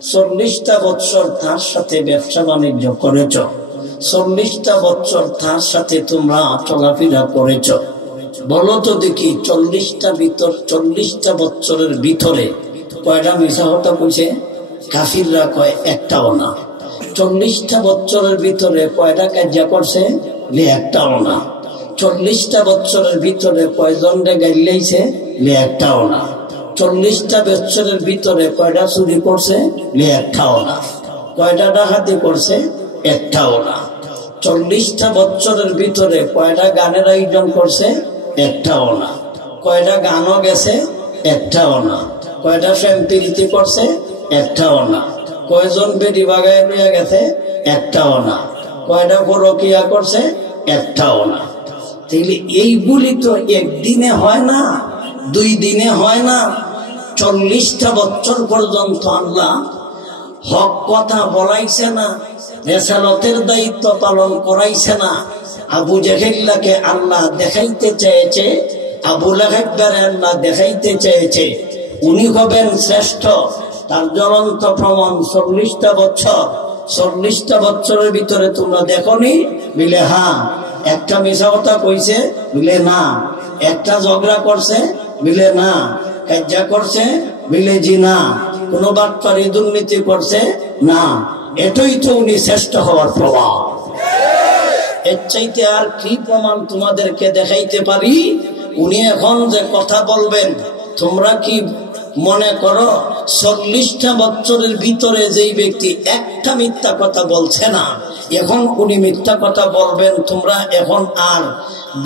40টা বছর তার সাথে ব্যবসা বাণিজ্য করেছ, 40টা বছর তার সাথে তোমরা চলাফেরা করেছ। বলো তো দেখি 40টা বছরের ভিতরে কয়টা মিশা কথা কইছে? কাফিররা কয় একটাও না। 40টা বছরের ভিতরে কয়টা কার্যা করছে? একটাও না। 40টা বছরের ভিতরে কয়জন গাইলেছে? একটাও না। 40টা বছরের ভিতরে কয়টা চুরি করছে? একটাও না। কয়টা ডাকাতি করছে? একটাও না। 40টা বছরের ভিতরে কয়টা গানের আয়োজন করছে? একটাও না। কয়টা গানও গেছে? একটাও না। কয়টা শ্যাম্পিরিতি করছে? একটাও না। কয়জন বেরি বাগায় লইয়া গেছে? একটাও না। কয়টা পরকিয়া করছে? একটাও না। তাইলে এইগুলি তো একদিনে হয় না, 2 দিনে হয় না। 40টা বছর পর্যন্ত আল্লাহ হক কথা বলাইছে না, রেসালতের দায়িত্ব পালন করাইছে না। আবু জাহেলকে আল্লাহ দেখাইতে চেয়েছে, আবু লাহাবকে আল্লাহ দেখাইতে চেয়েছে উনি হবেন শ্রেষ্ঠ। তার জ্বলন্ত প্রমাণ 40টা বছর। 40টা বছরের ভিতরে তোমরা দেখনি? বলে হ্যাঁ। একটা মিশা কথা কইছে? বলে না। একটা ঝগড়া করছে? বলে না। কাজ্জা করছে? বলে জি না। কোন বাটপারি দুর্নীতি করছে? না। এটাই তো উনি শ্রেষ্ঠ হওয়ার প্রমাণ। এর চাইতে আর কি প্রমাণ তোমাদেরকে দেখাইতে পারি? উনি এখন যে কথা বলবেন, তোমরা কি মনে করো 40টা বছরের ভিতরে যেই ব্যক্তি একটা মিথ্যা কথা বলছে না, এখন উনি মিথ্যা কথা বলবেন, তোমরা এখন আর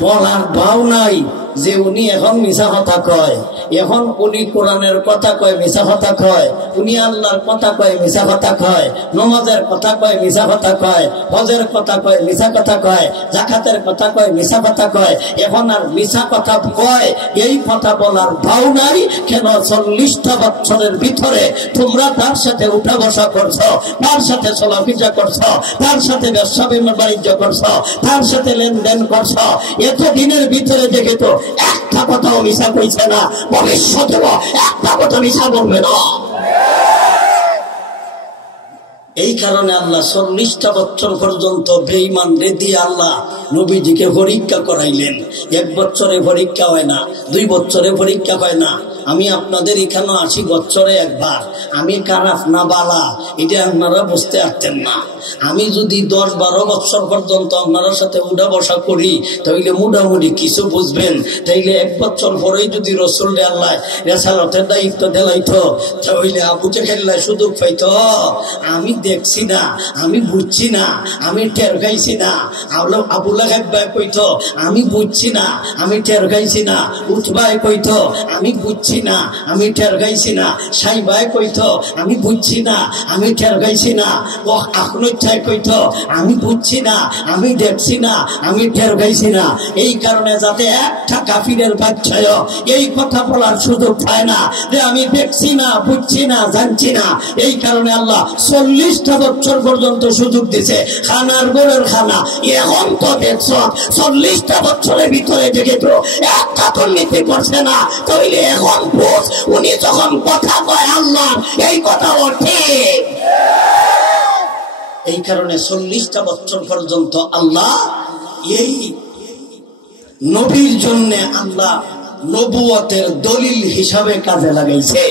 বলার ভাও নাই যে উনি এখন মিছা কথা কয়। এখন উনি কোরআনের কথা কয়, মিছা কথা কয়। উনি আল্লাহর কথা কয়, মিছা কথা কয়। নমাজের কথা কয়, মিছা কথা কয়। হজের কথা কয়, মিছা কথা কয়। যাকাতের কথা কয়, মিছা কথা কয়। এখন আর মিছা কথা কয় এই কথা বলার ভাও নাই। কেন? 40টা বছরের ভিতরে তোমরা তার সাথে উঠা বসা করছো, তার সাথে চলাফেরা করছো, তার সাথে ব্যবসা বাণিজ্য করছো, তার সাথে লেনদেন করছো। এত দিনের ভিতরে দেখে তো একটা কথাও মিছা কইছে না। ভবিষ্যতেও একটা কথা মিছা বলবে না। এই কারণে আল্লাহ 40টা বছর পর্যন্ত বেঈমান রেদি আল্লাহ নবীজিকে পরীক্ষা করাইলেন। 1 বছরে পরীক্ষা হয় না, 2 বছরে পরীক্ষা হয় না। আমি আপনাদের এখানে 80 বছরে একবার। আমি খারাপ না বালা এটা আপনারা বুঝতে পারতেন না। আমি যদি 10-12 বছর পর্যন্ত আপনার সাথে উঠা বসা করি তাইলে মোটামুটি কিছু বুঝবেন। তাইলে 1 বছর পরেই যদি রসুল আল্লাহ রেসালতের দায়িত্ব দিলাইতো তাইলে আবু জাহেল সুযোগ পাইতো। আমি দেখছি না, আমি বুঝছি না, আমি টের খাইছি না। আবু লাহাব ভাই কইতো আমি বুঝছি না, আমি টের খাইছি না। উতবাই কইতো আমি বুঝছি না, আমি টের খাইছি না। সাইবাই কইতো আমি বুঝছি না, আমি টের খাইছি না। ও আখনচ্ছাই কইতো আমি বুঝছি না, আমি দেখছি না, আমি টের খাইছি না। এই কারণে যাতে একটা কাফিরের বাচ্চায় এই কথা বলার সুযোগ পায় না যে আমি দেখছি না, বুঝছি না, জানছি না। এই কারণে আল্লাহ 40টা বছর পর্যন্ত সুযোগ দিছে। খানার গোড়ের খানা এখন তো দেখছ 40টা বছরের ভিতরে দেখে তো একটা দুর্নীতি করছে না। তাইলে এখন বুঝ উনি যখন কথা কয় আল্লাহ এই কথা ওর ঠিক। এই কারণে 40টা বছর পর্যন্ত আল্লাহ এই নবীর জন্য আল্লাহ নবুয়তের দলিল হিসাবে কাজে লাগাইছে।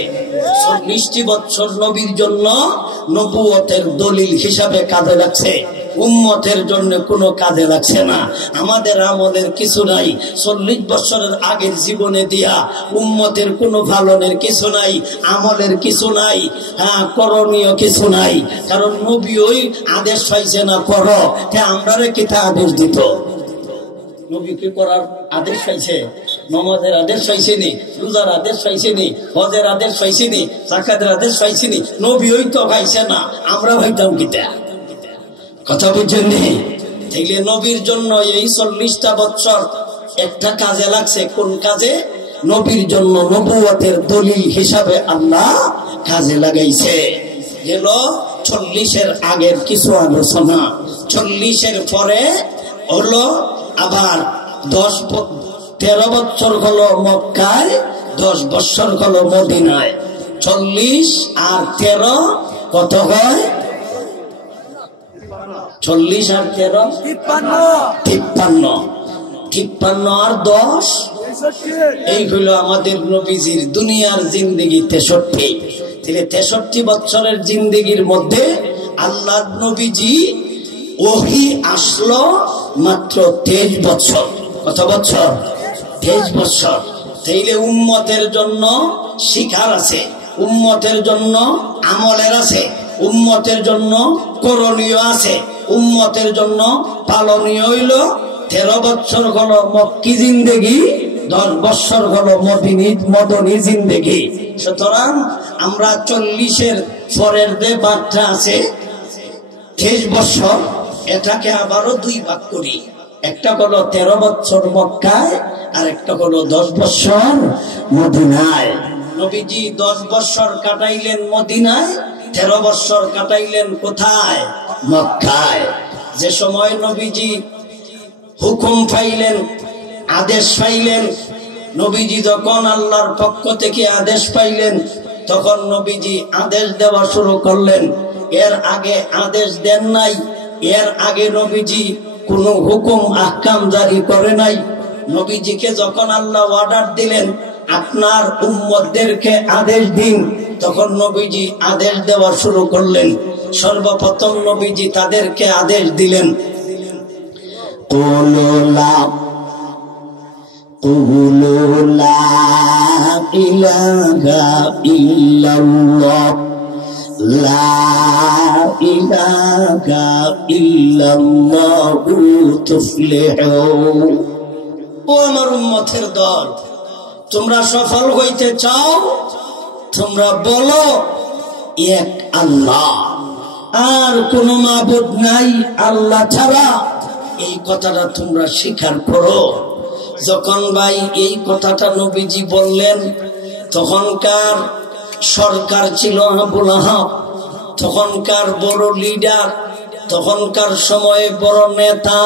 40টি বছর নবীর জন্য নবুয়তের দলিল হিসাবে কাজে লাগছে, উম্মতের জন্য কোনো কাজে লাগছে না। আমাদের আমলের কিছু নাই। 40 বছরের আগের জীবনে দিয়া উম্মতের কোনো পালনের কিছু নাই, আমলের কিছু নাই, করণীয় কিছু নাই। কারণ নবী ওই আদেশ পাইছে না করো, আমরা কিতা আদেশ দিত? নবী কি করার আদেশ পাইছে? নমাজের আদেশ পাইছেনি, রোজার আদেশ পাইছেনি, হজের আদেশ পাইছেনি, যাকাতের আদেশ পাইছেনি। নবী ওই তো পাইছে না, আমরা ভাইতাম কিতা? কথা বুঝছেন নি? তাইলে নবীর জন্য এই 40টা বছর একটা কাজে লাগছে। কোন কাজে? নবীর জন্য নবুয়তের দলিল হিসাবে আল্লাহ কাজে লাগাইছে। গেল 40-এর আগের কিছু আলোচনা। 40-এর পরে হলো আবার 13 বছর হলো মক্কায়, 10 বছর হলো মদিনায়। 40 আর 13 কত হয়? 40 আর 13 53, 53 আর 10 এই হলো আমাদের নবীজির দুনিয়ার জিন্দেগি 63। তাহলে 63 বছরের জিন্দেগির মধ্যে আল্লাহ নবীজি ওহী আসলো মাত্র 23 বছর। কত বছর? 23 বছর। তাইলে উম্মতের জন্য শিখার আছে, উম্মতের জন্য আমলের আছে, উম্মতের জন্য করণীয় আছে, উম্মতের জন্য পালনীয় হইল 13 বছর হলো মক্কি জিন্দেগি, 10 বছর হলো মদনী জিন্দেগি। সুতরাং আমরা 40-এর পরের যে বাদটা আছে 23 বছর, এটাকে আবারও 2 ভাগ করি। একটা হলো 13 বছর মক্কায়, আর একটা হলো 10 বছর মদিনায়। নবীজি 10 বছর কাটাইলেন মদিনায়, 13 বছর কাটাইলেন কোথায়? মক্কায়। যে সময় নবীজি হুকুম পাইলেন, আদেশ পাইলেন, নবীজি যখন আল্লাহর পক্ষ থেকে আদেশ পাইলেন, তখন নবীজি আদেশ দেওয়া শুরু করলেন। এর আগে আদেশ দেন নাই, এর আগে নবীজি কোন হুকুম আহকাম জারি করে নাই। নবীজিকে যখন আল্লাহ অর্ডার দিলেন আপনার উম্মতদেরকে আদেশ দিন, তখন নবীজি আদেশ দেওয়া শুরু করলেন। সর্বপ্রথম নবীজি তাদেরকে আদেশ দিলেন, قولوا لا إله إلا الله لا إله إلا الله تفلحون। ও আমার উম্মতের দল, তোমরা সফল হইতে চাও, তোমরা বলো এক আল্লাহ, আর কোন মাবুদ নাই আল্লাহ ছাড়া। এই কথাটা তোমরা স্বীকার করো। যখন ভাই এই কথাটা নবীজি বললেন, তখনকার সরকার ছিল আবুল আহাব, তখনকার বড় লিডার, তখনকার সময়ে বড় নেতা।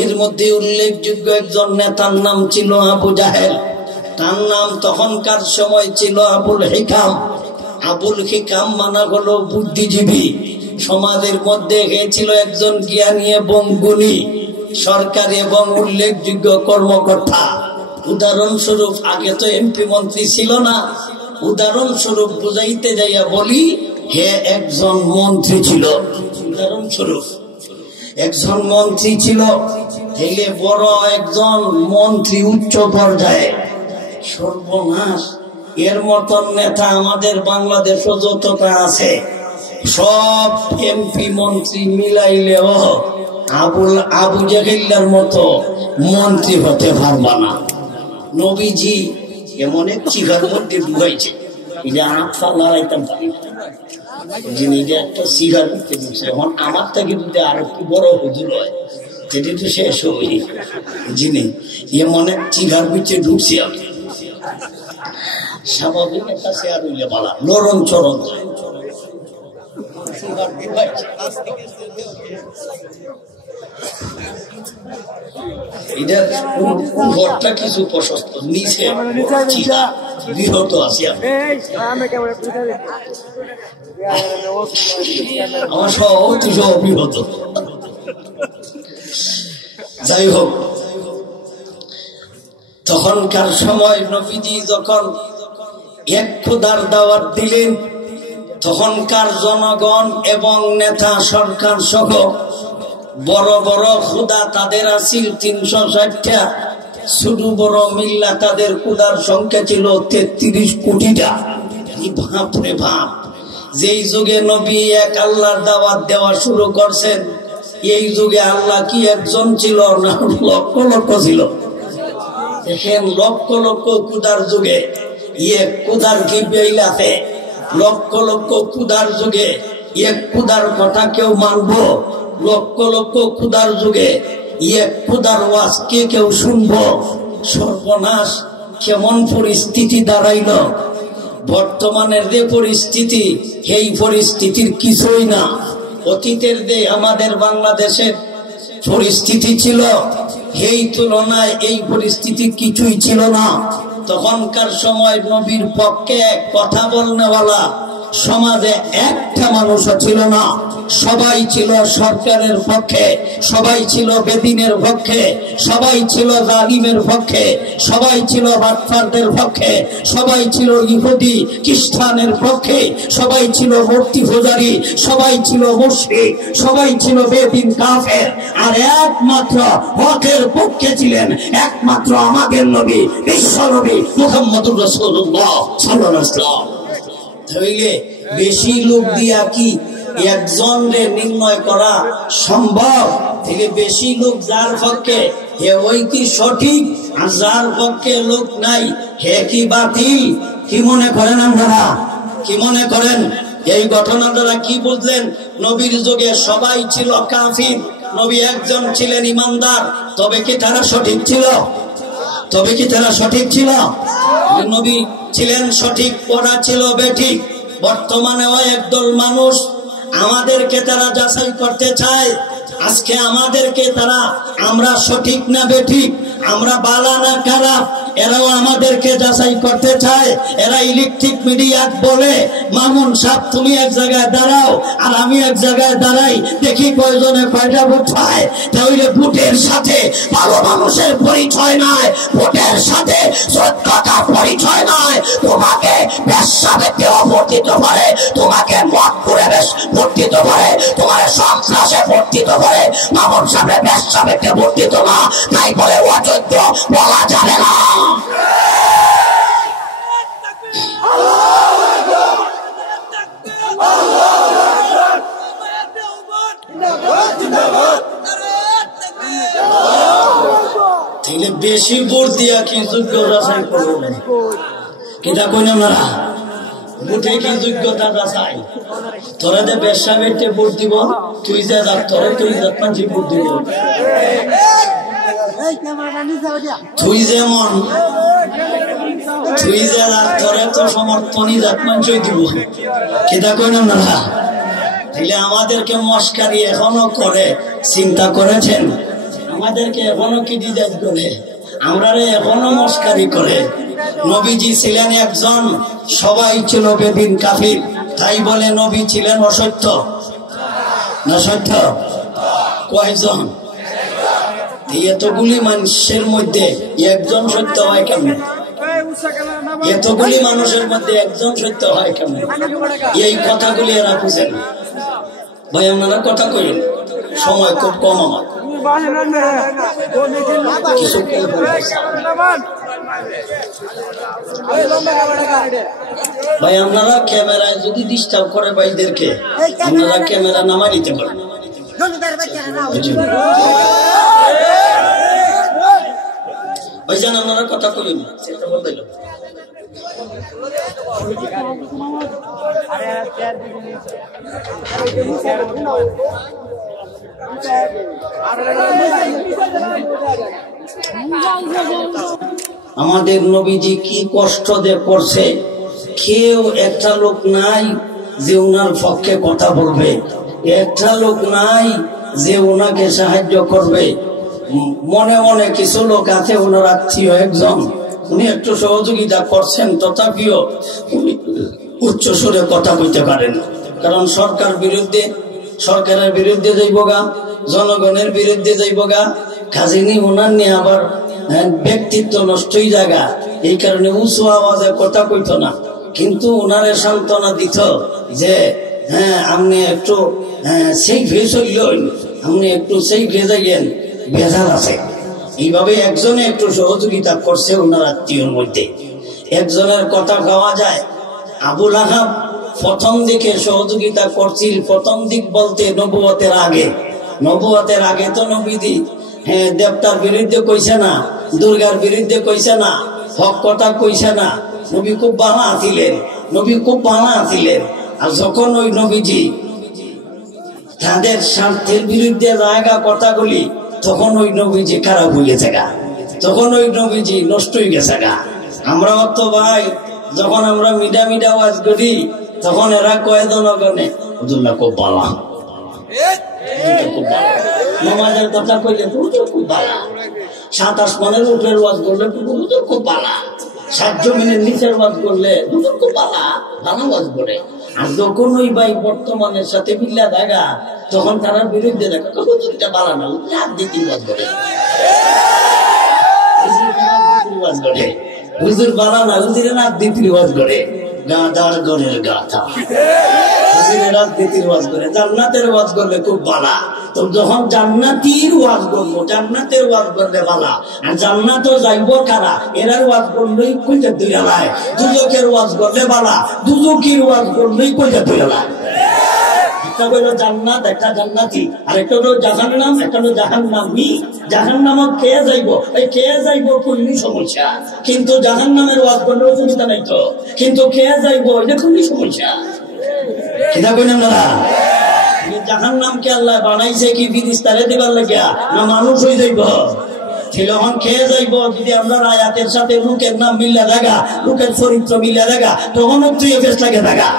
এর মধ্যে উল্লেখযোগ্য একজন নেতার নাম ছিল আবু জাহেল, তার নাম তখনকার সময় ছিল আবুল হিকাম। আবুল হিকাম মানা হলো বুদ্ধিজীবী, সমাজের মধ্যে হয়েছিল একজন জ্ঞানী এবং গুণী সরকারি এবং উল্লেখযোগ্য কর্মকর্তা। উদাহরণস্বরূপ, আগে তো এমপি মন্ত্রী ছিল না, উদাহরণস্বরূপ বুঝাইতে যাইয়া বলি, হে একজন মন্ত্রী ছিল। উদাহরণস্বরূপ একজন মন্ত্রী ছিল, তাইলে বড় একজন মন্ত্রী উচ্চ পর্যায়ে। সর্বনাশ, এর মতন নেতা আমাদের বাংলাদেশও যতটা আছে, সব এমপি মন্ত্রী মিলাইলেও আবু জাহেলের মতো মন্ত্রী হতে পারবা না। নবীজি এমন এক চিহার মধ্যে ডুবাইছে, এটা হাত পা লড়াইতাম পারি না। যিনি যে একটা চিহার মধ্যে ঢুকছে, এখন আমার থেকে যদি আর একটু বড় হুজুর হয়, সেটি তো শেষ হয়নি। যিনি এমন এক চিহার ভিতরে ঢুকছে, আমি স্বাভাবিক একটা শেয়ার হইলে বলা লড়ন চরণ ঘরটা কিছু প্রশস্ত, নিচে বিহত আছে। আমার সহ বিহত। যাই হোক, তখনকার সময় নবীজি যখন এক খোদার দাওয়াত দিলেন, তখনকার জনগণ এবং নেতা সরকার সহ বড় বড় খুদা তাদের আছিল 360টা, ছোট বড় মিল্লা তাদের খুদার সংখ্যা ছিল 33 কোটিটা। ভাব রে ভাব, যেই যুগে নবী এক আল্লাহর দাওয়াত দেওয়া শুরু করছেন, এই যুগে আল্লাহ কি একজন ছিল না লক্ষ লক্ষ ছিল? দেখেন, লক্ষ লক্ষ খুদার যুগে এক খুদার কি বেইলাতে, লক্ষ লক্ষ খুদার যুগে এক খুদার কথা কেউ মানবো? লক্ষ লক্ষ খুদার যুগে এক খুদার ওয়াজকে কেউ শুনবো? সর্বনাশ, কেমন পরিস্থিতি দাঁড়াইল। বর্তমানের যে পরিস্থিতি, এই পরিস্থিতির কিছুই না। অতীতের যে আমাদের বাংলাদেশের পরিস্থিতি ছিল, এই তুলনায় এই পরিস্থিতি কিছুই ছিল না। তখনকার সময় নবীর পক্ষে কথা বলনেওয়ালা সমাজে একটা মানুষও ছিল না, সবাই ছিল সরকারের পক্ষে, সবাই ছিল বেদিনের পক্ষে, সবাই ছিল জালিমের পক্ষে, সবাই ছিল বাটপারদের পক্ষে, সবাই ছিল ইহুদি খ্রিস্টানের পক্ষে, সবাই ছিল মূর্তি পূজারী, সবাই ছিল মুশরিক, সবাই ছিল বেদিন কাফের। আর একমাত্র হকের পক্ষে ছিলেন একমাত্র আমাদের নবী, বিশ্ব নবী মুহাম্মদুর রাসূলুল্লাহ সাল্লাল্লাহু আলাইহি ওয়াসাল্লাম। তাহলে বেশি লোক দিয়া কি একজনকে নির্ণয় করা সম্ভব? থেকে বেশি লোক যার পক্ষে হে ওই কি সঠিক, আর যার পক্ষে লোক নাই হে কি বাতিল? কি মনে করেন আপনারা? কি মনে করেন? এই ঘটনা দ্বারা কি বুঝলেন? নবীর যুগে সবাই ছিল কাফির, নবী একজন ছিলেন ইমানদার। তবে কি তারা সঠিক ছিল? তবে কি তারা সঠিক ছিল? নবী ছিলেন সঠিক, ওরা ছিল বেঠিক। বর্তমানেও একদল মানুষ আমাদেরকে তারা যাচাই করতে চায়। আজকে আমাদেরকে তারা আমরা সঠিক না বেঠিক, আমরা বালা না খারাপ, এরাও আমাদেরকে যাচাই করতে চায়। এরা ইলেকট্রিক মিডিয়া বলে, মামুন সাহেব তুমি এক জায়গায় দাঁড়াও আর আমি এক জায়গায় দাঁড়াই, দেখি কয়জনে কয়টা ভোট পায়। তাহলে ভোটের সাথে ভালো মানুষের পরিচয় নয়, ভোটের সাথে সত্যতার পরিচয় নয়। তোমাকে বেশ্যাবেতেও ভোট দিতে পারে, তোমাকে মদ করে ভোট দিতে পারে, তোমার সন্ত্রাসে ভোট দিতে পারে। মামুন সাহেবের বেশ্যাবেতে ভোট দিত না, তাই বলে অযোগ্য বলা যাবে না। বেশি ভোট দিয়া কি যোগ্য যাচাই করবেন? কিটা কইন আপনারা? ভোটে কি যোগ্যতা যাচাই? তোরা যে বেশ্যা বেটে ভোট দিব, তুই যে যাক তোরে তুই যত্ন ভোট দিব, তুই যেমন তুই যে যাক তোরে তো সমর্থনই যত্ন দিব। কিটা কইন আপনারা? তাহলে আমাদেরকে মস্কারি এখনো করে, চিন্তা করেছেন? আমাদেরকে এখনো কি ডিজাইন করে, আমরা এখনো মস্কারি করে। নবীজি ছিলেন একজন, সবাই ছিল বেদিন কাফির, তাই বলে নবী ছিলেন অসত্য না সত্য? কয়জন? এতগুলি মানুষের মধ্যে একজন সত্য হয় কেমন? এতগুলি মানুষের মধ্যে একজন সত্য হয় কেমন? এই কথাগুলি এরা বুঝেন। ভাই আপনারা কথা কইন, সময় খুব কম আমার। ভাই আপনারা ক্যামেরায় যদি ডিস্টার্ব করে ভাইদেরকে, আপনারা ক্যামেরা নামা নিতে পারেন। ভাইজান আপনারা কথা কইন, সেটা বলতেইল। আমাদের নবীজি কি কষ্ট দিয়ে করছে, কেউ একটা লোক নাই যে ওনার পক্ষে কথা বলবে, একটা লোক নাই যে ওনাকে সাহায্য করবে। মনে মনে কিছু লোক আছে, ওনার আত্মীয় একজন, উনি একটু সহযোগিতা করছেন, তথাপিও উনি উচ্চ সুরে কথা বলতে পারেন। কারণ সরকারের বিরুদ্ধে যাইব গা, জনগণের বিরুদ্ধে যাইব গা, কাজিনী ওনার নিয়ে আবার ব্যক্তিত্ব নষ্টই জায়গা। এই কারণে উঁচু আওয়াজে কথা কইত না, কিন্তু ওনারে সান্ত্বনা দিত যে হ্যাঁ আপনি একটু সেই ফেস হইলেন, আপনি একটু সেই ফেসে গেন, ভেজাল আছে। এইভাবে একজনে একটু সহযোগিতা করছে ওনার আত্মীয়র মধ্যে। একজনের কথা পাওয়া যায়, আবু লাহাব প্রথম দিকে সহযোগিতা করছিল। প্রথম দিক বলতে নবুয়তের আগে তো নবীজি দেবতার বিরুদ্ধে কইছে না, দুর্গার বিরুদ্ধে কইছে না, হক কথা কইছে না। নবী খুব ভালো আছিলেন। আর যখন ওই নবীজি তাদের স্বার্থের বিরুদ্ধে জায়গা কথাগুলি, তখন ওই নবীজি খারাপ হয়ে গেছে গা, তখন ওই নবীজি নষ্ট হয়ে গেছে গা। আমরা অত ভাই যখন আমরা মিডা ওয়াজ করি, তখন এরা কয় জনগণে হুজুররা খুব ভালো, নামাজের কথা কইলে হুজুর খুব ভালো, 7 আসমানের উপরের ওয়াজ করলে হুজুর খুব ভালো, 7 জমিনের নিচের ওয়াজ করলে হুজুর খুব ভালো ওয়াজ করে। আর যখন ওই ভাই বর্তমানের সাথে মিল্লা দেখা তখন তারা বিরুদ্ধে দেখা হুজুরটা বালা না রাত দিতে করে হুজুর বালা না হুজুরে রাত দিতে রিওয়াজ করে গাদার গরের গাথা হুজুরে রাত দিতে রিওয়াজ করে জান্নাতের ওয়াজ করলে খুব বালা তো যখন জান্নাতির ওয়াজ করবো জান্নাতের ওয়াজ করলে বালা আর জান্নাতও যাইব কারা এরার ওয়াজ করলেই কইতে দুইলায় দুজকের ওয়াজ করলে বালা দুজকের ওয়াজ করলেই কইতে দুইলায় একটা হলো জান্নাত একটা জান্নাতি আর একটা হলো জাহান্নাম একটা হলো জাহান্নামী জাহান্নামে কে যাইব এই কে যাইব কোনই সমস্যা কিন্তু জাহান্নামের ওয়াজ করলে অসুবিধা নাই তো কিন্তু কে যাইব এটা কোনই সমস্যা কিনা কইলেন না জাহান্নামকে আল্লাহ বানাইছে কি ফিরিস্তারে দিবার লাগিয়া না মানুষ হয়ে যাইব তখন খেয়ে যাইব যদি আমরা আয়াতের সাথে লোকের নাম মিল্লা দেখা লোকের চরিত্র মিল্লা দেখা তখন তুই বেশ লাগে দেখা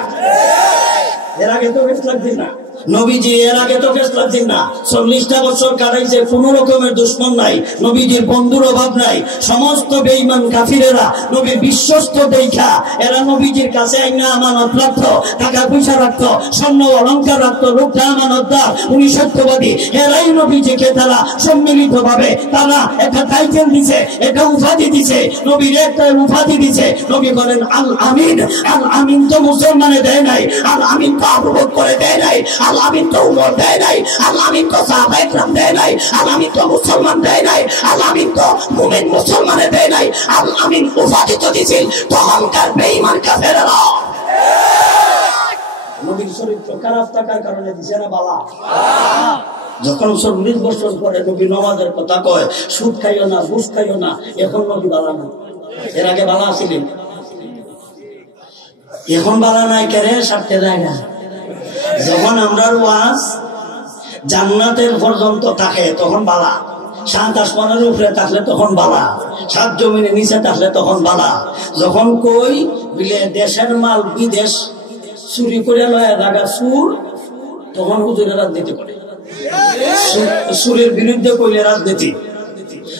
এর আগে তো বেশ লাগছে না নবীজি এর আগে তো বেশ লাগছেন না 40টা বছর কাটাইছে কোন রকমের দুশ্মন নাই নবীজির বন্ধুর অভাব নাই সমস্ত বেঈমান কাফিরেরা নবীর বিশ্বস্ত দেখা এরা নবীজির কাছে আইনা আমানত রাখতো টাকা পয়সা রাখতো স্বর্ণ অলংকার রাখতো লোকটা আমানতদার উনি সত্যবাদী এরাই নবীজিকে তারা সম্মিলিত ভাবে তারা একটা টাইটেল দিছে একটা উপাধি দিছে নবীর একটা উপাধি দিছে নবী বলেন আল আমিন। আল আমিন তো মুসলমানে দেয় নাই, আল আমিন তো আবু বকর করে দেয় নাই, আল আমিন তো উমর দেয় নাই, আল আমিন তো সাহাবা ইকরাম দেয় নাই, আল আমিন তো মুসলমান দেয় নাই, আল আমিন তো মুমিন মুসলমানে দেয় নাই, আল আমিন উপাধি তো দিয়েছিল তখনকার বেঈমান কাফেররা। নবীর চরিত্র খারাপ থাকার কারণে দিছে না বালা। যখন 40 বছর পরে নবী নামাজের কথা কয় সুদ খাইও না ঘুষ খাইও না, এখন নবী বালা না। এর আগে বালা ছিলেন, এখন বালা নাই কেরে সারতে যায় না। যখন আমরা ওয়াজ জান্নাতের পর্যন্ত থাকে তখন বালা, 7 আসমানের উপরে থাকলে তখন বালা, 7 জমিনের নিচে থাকলে তখন বালা। যখন কই বিলে দেশের মাল বিদেশ চুরি করে লয়া জায়গা সুর, তখন হুজুরে রাজনীতি করে। সুরের বিরুদ্ধে কইলে রাজনীতি,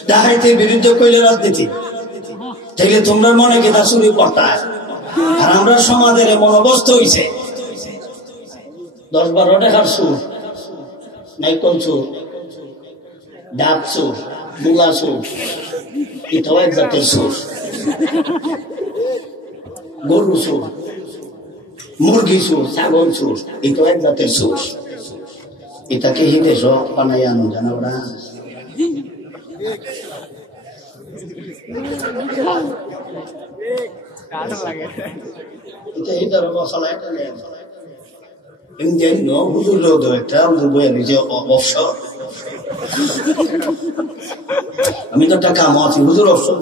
ডাকাইতের বিরুদ্ধে কইলে রাজনীতি। তাইলে তোমরা মনে কেটা চুরি করতায়, আর আমরা সমাজের মনোবস্থ হইছে 10-12 টাকার সুর, নাইকল সুর, ডাব সুর, বুলা সুর, এটাও এক জাতের সুর, গরু সুর, মুরগি সুর, ছাগল সুর, এটাও এক জাতের সুর। এটাকে হিতে সব বানাই আনো জানা ওরা। আমি তো একটা কাম আছি হুজুর অবসর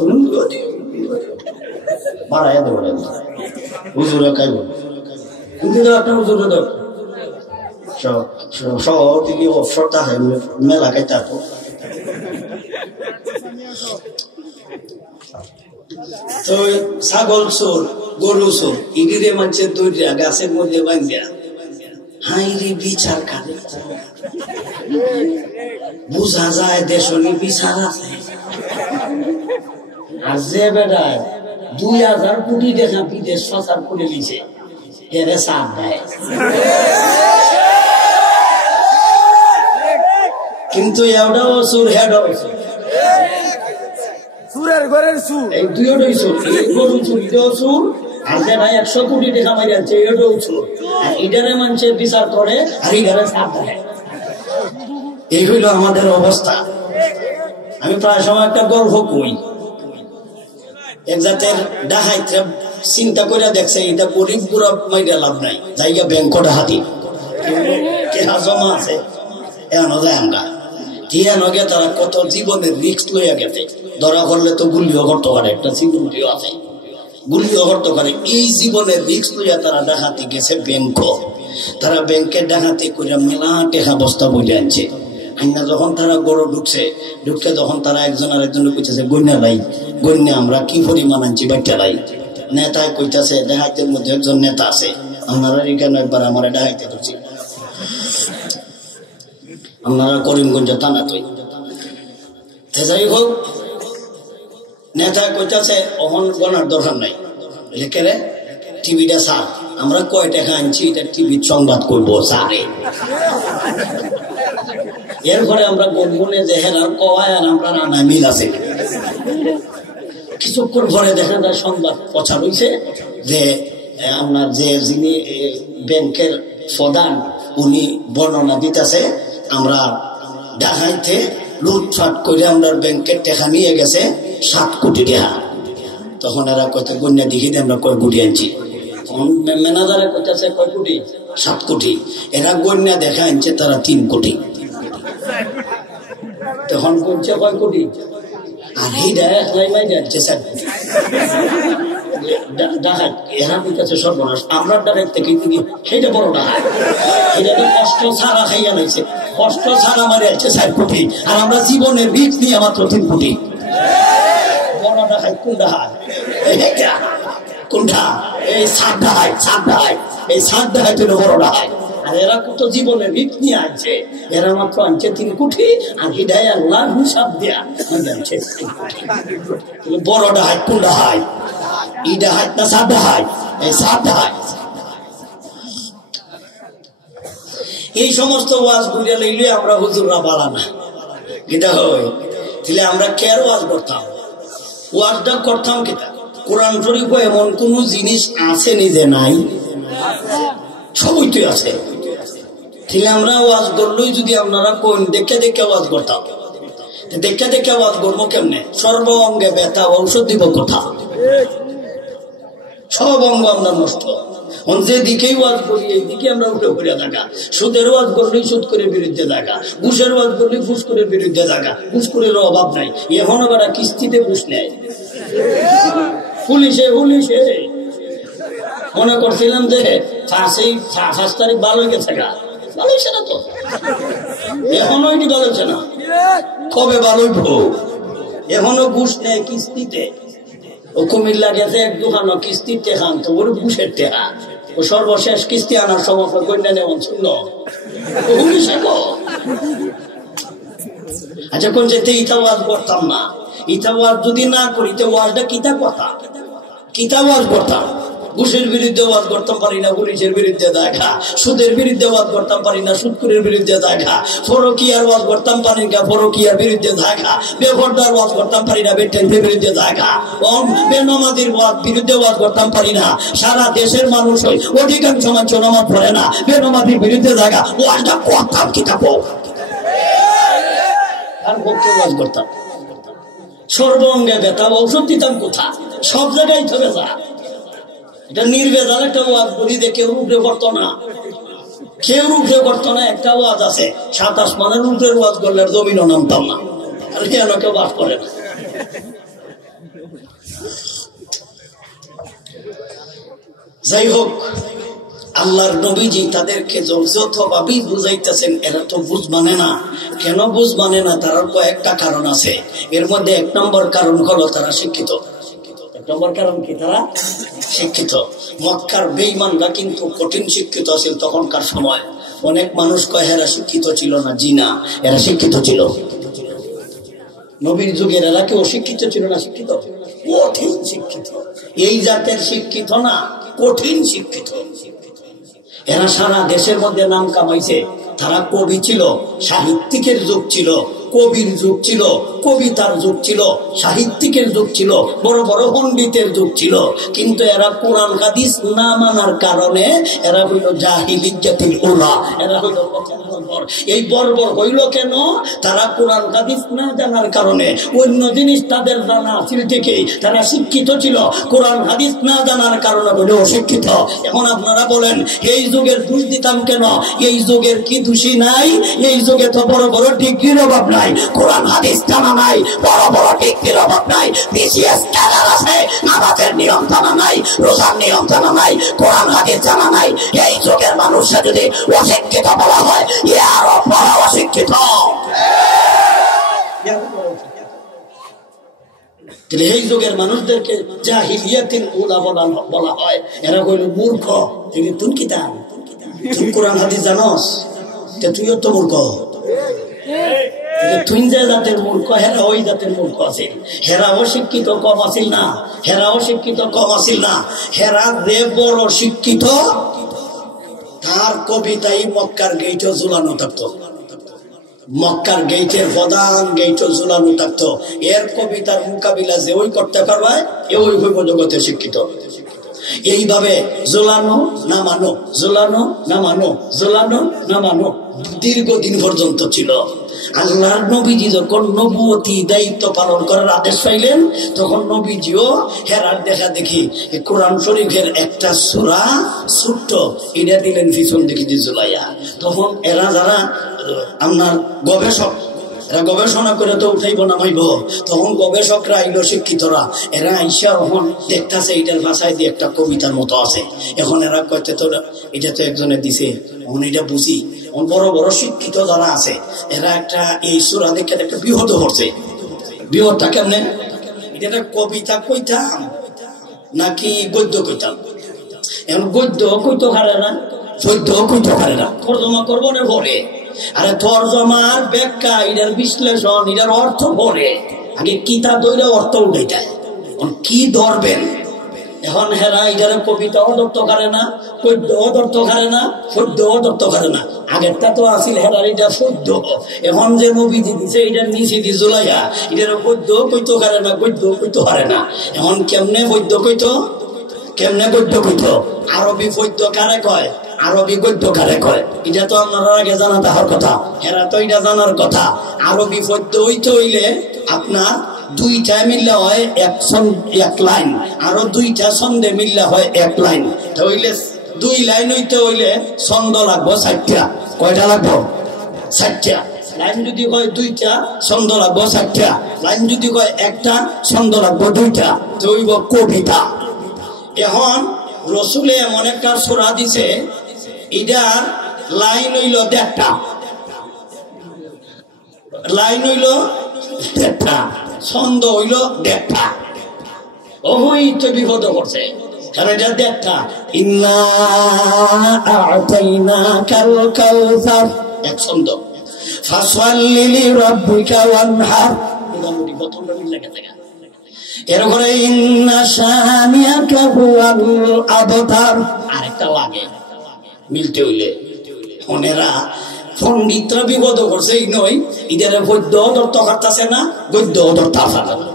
বাড়াইয়া দেবো হুজুরে খাইব, কিন্তু একটা হুজুরে দরকার শহর থেকে অবসর থাকে মেলা খাই থাকো। তো ছাগল চোর, গরু চোর, ইডিরে মানুষের দৈরা গাছের মধ্যে বাঙ্গিয়া হাই রে বিচার কাটে, বুঝা যায় দেশনি বিচার আছে। আর যে বেড়ায় 2000 কোটি দেখা বিদেশ প্রচার করে দিছে, এরে সাথ দেয়। কিন্তু এটাও সুর, হেডও সুরের ঘরের সুর, এই দুইটাই সুর। এই গরু চুর, এটাও সুর, আর যেটা 100 কোটি টাকা মারি আছে এটাও সুর। আর এটারে মানুষের বিচার করে আর এটারে সাথ দেয়। এই হইল আমাদের অবস্থা। আমি প্রায় সময় একটা গল্প কই, এক জাতের ডাকাইতরা চিন্তা করে দেখছে এটা গরিব বুড়া মাইরা লাভ নাই, জায়গা ব্যাংক ডাহাতি কেহা জমা আছে এনো যায় আমরা টিয়া নগে তারা কত জীবনের রিস্ক লইয়া গেছে। ধরা করলে তো গুলিও করতে পারে, একটা সিকিউরিটিও আছে, গুলিও করতে পারে। এই জীবনের রিস্ক লইয়া তারা ডাকাতি গেছে ব্যাংক। তারা ব্যাংকের ডাকাতি করে মেলা টেকা বস্তা বইলে আনছে। আইনা যখন তারা গরু ঢুকছে যখন তারা একজন আরেকজনের কইতেছে গন্যা লাই, গন্যা আমরা কি পরিমাণ আনছি বাইটা লাই। নেতায় কইতেছে ডাকাইতের মধ্যে একজন নেতা আছে, আপনারা এখানে একবার আমার ডাকাইতে ধরছি, আপনারা করিমগঞ্জ থানা তুই। যাই হোক, নেতা কইতাছে অহন গনার দরকার নাই, লেখে টিভিটা সার আমরা কয় টাকা আনছি এটা টিভির সংবাদ করবো সারে। এরপরে আমরা গুনগুনে যে হেরার কয় আর আমরা রান্না মিল আছে। কিছুক্ষণ পরে দেখা যায় সংবাদ প্রচার হয়েছে যে আপনার যে যিনি ব্যাংকের প্রধান উনি বর্ণনা দিতেছে আমরা ঢাকাইতে লুটফাট করে আমরা ব্যাংকের টাকা নিয়ে গেছে 7 কোটি টাকা। তখন এরা কত গণ্যা দেখি আমরা কয় কোটি আনছি। ম্যানেজারে কইতেছে কয় কোটি? 7 কোটি। এরা গণ্যা দেখা আনছে তারা 3 কোটি। তখন বলছে কয় কোটি? আর এই যাচ্ছে 7 কোটি। ডাকাত এরা কাছে সর্বনাশ। আমরা ডাকাত থেকে সেইটা বড় ডাকাত, এটা তো কষ্ট ছাড়া খাইয়া নাইছে, কষ্ট ছাড়া মারে আছে 4 কোটি। আর আমরা জীবনের রিস্ক নিয়ে মাত্র 3 কোটি। বড় ডাকাত কোন ডাকাত? কোনটা? এই 7 ডাকাত, এই 7 ডাকাত হলো বড় ডাকাত। আর এরা কত জীবনের রিস্ক নিয়ে আনছে, এরা মাত্র আনছে 3 কোটি। আর হৃদয় আল্লাহ হিসাব দেয়া আনছে 3 কোটি। বড় ডাকাত কোন ডাকাত? এই ডাকাত না 7 ডাকাত? এই 7 ডাকাত। এই সমস্ত ওয়াজ বুঝে লইলে আমরা হুজুররা বালা না, এটা হয়। তাহলে আমরা কেন ওয়াজ করতাম? ওয়াজটা করতাম কেটা? কোরআন শরীফ এমন কোন জিনিস আছে নিজে নাই? সবই তো আছে। তাহলে আমরা ওয়াজ করলেই যদি আপনারা কোন দেখে দেখে ওয়াজ করতাম, দেখে দেখে ওয়াজ করবো কেমনে? সর্ব অঙ্গে ব্যথা, ঔষধ দিব কথা? সব অঙ্গ আমরা নষ্ট। যেদিকেই ওয়াজ করি এই দিকে আমরা উঠে পড়ে থাকা। সুদের ওয়াজ করলেই সুদ করে বিরুদ্ধে থাকা, ঘুষের ওয়াজ করলেই ঘুষ করে বিরুদ্ধে থাকা। ঘুষ করে অভাব নাই, এখনো বেড়া কিস্তিতে ঘুষ নেয়। পুলিশে মনে করছিলাম যে 5 তারিখ ভালো হয়ে গেছে, ভালো হয়েছে না তো, এখনো এটি ভালো হচ্ছে না। কবে ভালো হইব? এখনো ঘুষ নেয় কিস্তিতে। ও কুমিল্লা গেছে এক দোকানো কিস্তির টেকা আনতো, ওর ঘুষের টেকা। ও সর্বশেষ কিস্তি আনার সময় কন্যা নেওয়ান শুনল। আচ্ছা কোন যেতে ইটা ওয়াজ করতাম না? ইটা ওয়াজ যদি না করি তো ওয়াজটা কিতা কথা? কিতা ওয়াজ করতাম? ঘুষের বিরুদ্ধে ওয়াজ করতাম পারি না, পুলিশের বিরুদ্ধে দেখা। সুদের বিরুদ্ধে ওয়াজ করতাম পারি না, সুদকুরের বিরুদ্ধে দেখা। ফরকিয়ার ওয়াজ করতাম পারি না, ফরকিয়ার বিরুদ্ধে দেখা। বেপরদার ওয়াজ করতাম পারি না, বেটেন্টের বিরুদ্ধে দেখা। বেনামাজির বিরুদ্ধে ওয়াজ করতাম পারি না। সারা দেশের মানুষ অধিকাংশ মানুষ নামাজ পড়ে না, বেনামাজির বিরুদ্ধে দেখা। ওয়াজটা করতাম কিতা আর পক্ষে ওয়াজ করতাম। সর্বঙ্গে ব্যথা, ঔষধ দিতাম কোথা? সব জায়গায় তো বেজা। এটা নির্বেজাল একটা ওয়াজ বলি যে কেউ উঠে করতো না, কেউ উঠে করতো না। একটা ওয়াজ আছে 7 আসমানের উঠে ওয়াজ করলে জমিনও নামতাম না, আর কেন কেউ বাস করে না। যাই হোক, আল্লাহর নবীজি তাদেরকে যথাভাবেই বুঝাইতেছেন। এরা তো বুঝ মানে না। কেন বুঝ মানে না? তার কয়েকটা কারণ আছে। এর মধ্যে 1 নম্বর কারণ হলো তারা শিক্ষিত। 1 নম্বর কারণ কি? তারা শিক্ষিত। মক্কার বেঈমানরা কিন্তু কঠিন শিক্ষিত ছিল তখনকার সময়। অনেক মানুষ কয় এরা শিক্ষিত ছিল না। জি না, এরা শিক্ষিত ছিল। নবীর যুগের এরা কেউ অশিক্ষিত ছিল না, শিক্ষিত, কঠিন শিক্ষিত। এই জাতের শিক্ষিত না, কঠিন শিক্ষিত। এরা সারা দেশের মধ্যে নাম কামাইছে। তারা কবি ছিল, সাহিত্যিকের যুগ ছিল, কবির যুগ ছিল, কবিতার যুগ ছিল, সাহিত্যিকের যুগ ছিল, বড় বড় পণ্ডিতের যুগ ছিল। কিন্তু এরা কোরআন হাদিস না মানার কারণে এরা হইল জাহিলিয়াতুল উলা। এরা হইল বর্বর। এই বর্বর হইল কেন? তারা কোরআন হাদিস না জানার কারণে। অন্য জিনিস তাদের জানা ছিল থেকেই তারা শিক্ষিত ছিল, কোরআন হাদিস না জানার কারণে হইল অশিক্ষিত। এখন আপনারা বলেন এই যুগের দোষ দিতাম কেন? এই যুগের কি দোষী নাই? এই যুগে তো বড় বড় ডিগ্রির অভাব নাই, কোরআন হাদিস জানা নাই, বড় বড় ডিগ্রির অভাব নাই, বিসিএস ক্যাডার আছে, নামাজের নিয়ম জানা নাই, রোজার নিয়ম জানা নাই, কোরআন হাদিস জানা নাই। এই যুগের মানুষরা যদি অশিক্ষিত বলা হয়, এ আরো বড় অশিক্ষিত। এই যুগের মানুষদেরকে জাহিলিয়াতুল উলা বলা হয়। এরা কইল মূর্খ। তুই কি তা? তুই কোরআন হাদিস জানোস? তুইও তো মূর্খ। তুই যে জাতের মূর্খ হেরা ওই জাতের মূর্খ আছে। হেরা অশিক্ষিত কম আছিল না, হেরা অশিক্ষিত কম আছিল না, হেরা যে বড় শিক্ষিত তার কবিতাই মক্কার গেইটে ঝুলানো থাকতো, মক্কার গেইটের প্রধান গেইটে ঝুলানো থাকতো। এর কবিতার মোকাবিলা যে ওই করতে পারবে এ ওই হইব জগতে শিক্ষিত। এইভাবে ঝোলানো নামানো, ঝোলানো নামানো, ঝোলানো নামানো দীর্ঘদিন পর্যন্ত ছিল। আল্লাহর নবীজি যখন নবুয়তি দায়িত্ব পালন করার আদেশ পাইলেন তখন নবীজিও হেরার দেখা দেখি কোরআন শরীফের একটা সূরা ছোট্ট এটা দিলেন পিছন দেখি দিয়ে ঝুলাইয়া। তখন এরা যারা আপনার গবেষক, এরা গবেষণা করে তো উঠাইব নামাইব, তখন গবেষকরা আইলো শিক্ষিতরা, এরা আইসা এখন দেখতেছে এটার ভাষায় দিয়ে একটা কবিতার মতো আছে। এখন এরা কইতে তো এটা তো একজনে দিছে, এখন এটা বুঝি। বড় বড় শিক্ষিত যারা আছে এরা একটা এই সূরা দেখে একটা বিহত করছে। বিহতটা কেমনে? এটা কবিতা কইতাম নাকি গদ্য কইতাম? এখন গদ্য কইতে পারে না, গদ্য কইতে পারে না, তর্জমা করবো না বলে। আরে তর্জমার ব্যাখ্যা, এটার বিশ্লেষণ, এটার অর্থ বলে আগে কিতাব ধরে অর্থ উঠাইটায় কি ধরবেন। এখন হেরা এটার কবিতাও ধরতে পারে না, গদ্যও ধরতে পারে না, সদ্যও ধরতে পারে না। আগেরটা তো আসিল হেরার এটা সদ্য, এখন যে নবীজি দিছে এটার নিচে দিয়ে ঝুলাইয়া এটার গদ্য কইতে পারে না, গদ্য কইতে পারে না। এখন কেমনে গদ্য কইতো, কেমনে গদ্য কইতো? আরবি গদ্য কারে কয়, আরবি গদ্য কারে কয় এটা তো আপনারা আগে জানা তাহার কথা, এরা তো এটা জানার কথা। আরবি গদ্য হইতে হইলে আপনার দুইটা মিললে হয় এক লাইন, আরো দুইটা ছন্দে মিললে হয় এক লাইন। হইলে 2 লাইন হইতে হইলে ছন্দ লাগবো 4টা। কয়টা লাগবো? 4টা। লাইন যদি হয় 2টা ছন্দ লাগবো 4টা, লাইন যদি হয় একটা ছন্দ লাগবো 2টা, তো হইব কবিতা। এখন রসুলে এমন একটা সূরা দিছে এটার লাইন হইল 1.5টা, লাইন হইল 1.5টা, ছন্দ হইল 1.5টা। ওই তো বিপদ করছে, কারণ এটা 1.5টা। ইন্না আ'তাইনাকাল কাউসার এক ছন্দ, ফাসওয়াল্লি লিরাব্বিকা ওয়ানহার মোটামুটি প্রথমটা মিলে গেছে। এরপরে ইন্না শানিয়াকা হুয়াল আবতার আরেকটা লাগে মিলতে হইলে। ওনেরা পণ্ডিতরা বিপদ করছে এই নয়, এদের গদ্য ধরতে পারতেছে না, গদ্য ধরতে পারে না।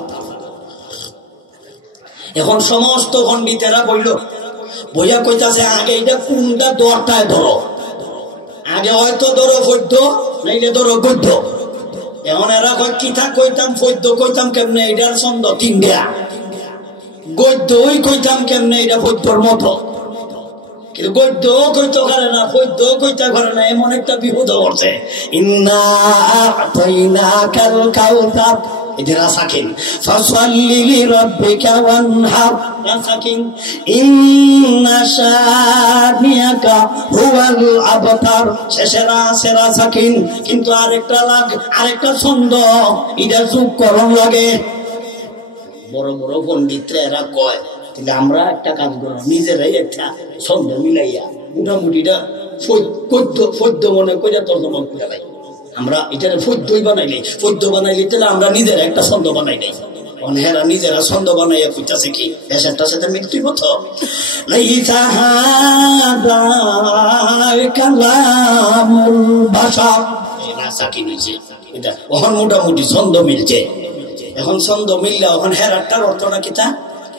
এখন সমস্ত পণ্ডিতেরা বইল বইয়া কইতাছে আগে এটা কোনটা দরটায় ধরো, আগে হয়তো ধরো পদ্য নাইলে ধরো গদ্য। এখন এরা কয় কিতা কইতাম পদ্য কইতাম কেমনে, এটার ছন্দ 3টা, গদ্যই কইতাম কেমনে এটা পদ্যর মতো, কিন্তু গদ্য কইতে পারে না, পদ্য কইতে পারে না। এমন একটা বিপদ করছে। ইন্না আ'তাইনাকাল কাউসার এটা রাসাকিন, ফাসওয়াল্লি লিরাব্বিকা ওয়ানহার রাসাকিন, ইন্না শানিয়াকা হুয়াল আবতার শেষেরা সেরা সাকিন। কিন্তু আরেকটা আরেকটা ছন্দ এটা যোগকরণ লাগে। বড় বড় পণ্ডিতরা এরা কয় কিন্তু আমরা একটা কাজ করব, নিজেরাই একটা ছন্দ মিলাইয়া মোটামুটিটা পদ্য মনে করে তর্জমা করে লাই। আমরা এটার পদ্যই বানাইলে, পদ্য বানাইলে তাহলে আমরা নিজেরা একটা ছন্দ বানাই নাই। হেরা নিজেরা ছন্দ বানাইয়া কইতাছে কি এসেরটার সাথে মৃত্যুর মতো। লাইসা হাদা কালামুল বাশার রাসা কি নিছে এটা ওখান মোটামুটি ছন্দ মিলছে। এখন ছন্দ মিললে এখন হেরাটার অর্থটা কিতা,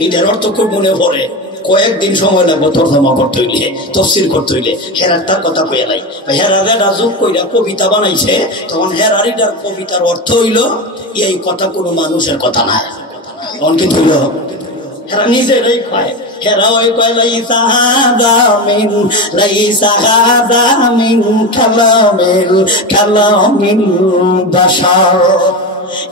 এটার অর্থ খুব মনে পড়ে। কয়েকদিন সময় লাগবে তর্জমা করতে হইলে, তফসির করতে হইলে। হেরাটার কথা কইয়া নাই, হেরারেরা যোগ কইরা কবিতা বানাইছে, তখন হেরারিটার কবিতার অর্থ হইল এই কথা কোনো মানুষের কথা না। তখন কিন্তু হইল হেরা নিজেরাই কয়, হেরা ওই কয় লাইসা হাদা মিন কালামিল বাশার।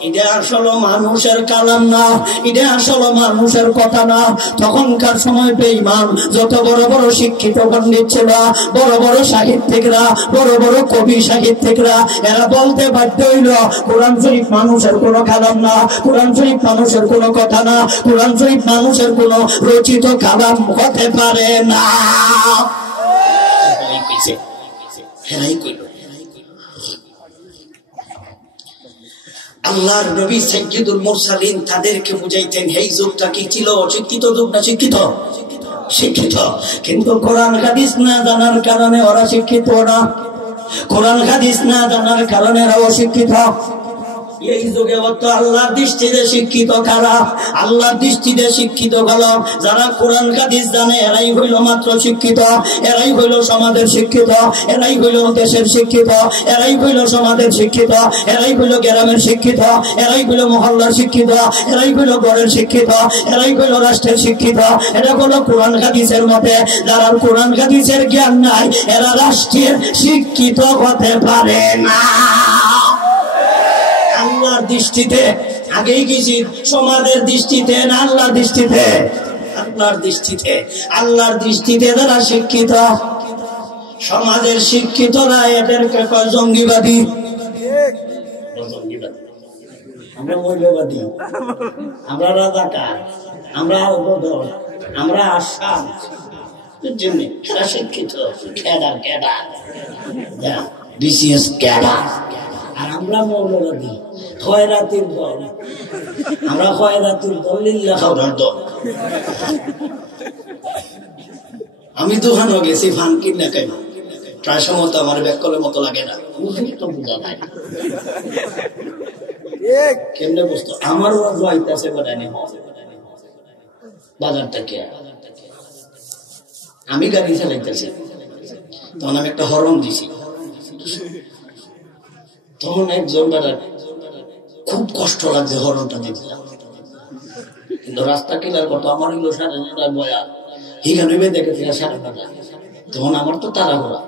এটা আসলে মানুষের কালাম না, এটা আসলে মানুষের কথা না। তখনকার সময় বেঈমান যত বড় বড় শিক্ষিত পণ্ডিত ছিল, বড় বড় সাহিত্যিকরা, বড় বড় কবি সাহিত্যিকরা, এরা বলতে বাধ্য হইল কোরআন শরীফ মানুষের কোনো কালাম না, কোরআন শরীফ মানুষের কোনো কথা না, কোরআন শরীফ মানুষের কোনো রচিত কালাম হতে পারে না। হেরাই কইল আল্লাহর নবী সাইয়্যিদুল মুরসালিন তাদেরকে বুঝাইতেন এই যুগটা কি ছিল অশিক্ষিত যুগ না শিক্ষিত? শিক্ষিত। কিন্তু কোরআন হাদিস না জানার কারণে ওরা শিক্ষিত না, কোরআন হাদিস না জানার কারণে ওরা অশিক্ষিত। এই যুগে অত আল্লাহর দৃষ্টিতে শিক্ষিত কারা? আল্লাহর দৃষ্টিতে শিক্ষিত হলো যারা কোরআন হাদিস জানে, এরাই হইল মাত্র শিক্ষিত, এরাই হইল সমাজের শিক্ষিত, এরাই হইল দেশের শিক্ষিত, এরাই হইল সমাজের শিক্ষিত, এরাই হইল গ্রামের শিক্ষিত, এরাই হইল মহল্লার শিক্ষিত, এরাই হইল গড়ের শিক্ষিত, এরাই হইল রাষ্ট্রের শিক্ষিত। এটা হলো কোরআন হাদিসের মতে। যারা কোরআন হাদিসের জ্ঞান নাই এরা রাষ্ট্রের শিক্ষিত হতে পারে না। আল্লাহর দৃষ্টিতে আগেই গেছি, সমাজের দৃষ্টিতে না আল্লাহর দৃষ্টিতে? আল্লাহর দৃষ্টিতে। আল্লাহর দৃষ্টিতে যারা শিক্ষিত, সমাজের শিক্ষিতরা এদেরকে কয় জঙ্গিবাদী। আমরা মৌলবাদী, আমরা রাজাকার, আমরা আলবদর, আমরা আসাম। শিক্ষিত ক্যাডার, ক্যাডার, বিসিএস ক্যাডার। আর আমরা মৌলবাদী, খয়রাতির দল। আমরা খয়রাতির দল, লিল্লাহ খাওয়ার দল। আমি দোকানও গেছি ফান কিনা কেন, প্রায় সময় তো আমার ব্যাকলের মতো লাগে না, বুঝা নাই কেমনে বুঝতো। আমারও জয়তাছে বাড়ানি বাজার থেকে। আমি গাড়ি চালাইতেছি, তখন আমি একটা হরন দিছি, তখন একজন বেড়া খুব কষ্ট লাগছে হরনটা দিলাম, কিন্তু রাস্তা ক্লিয়ার করতো। আমার হইলো 9:30 বয়া, এখানে দেখেছি 9:30। তখন আমার তো তাড়াহুড়া,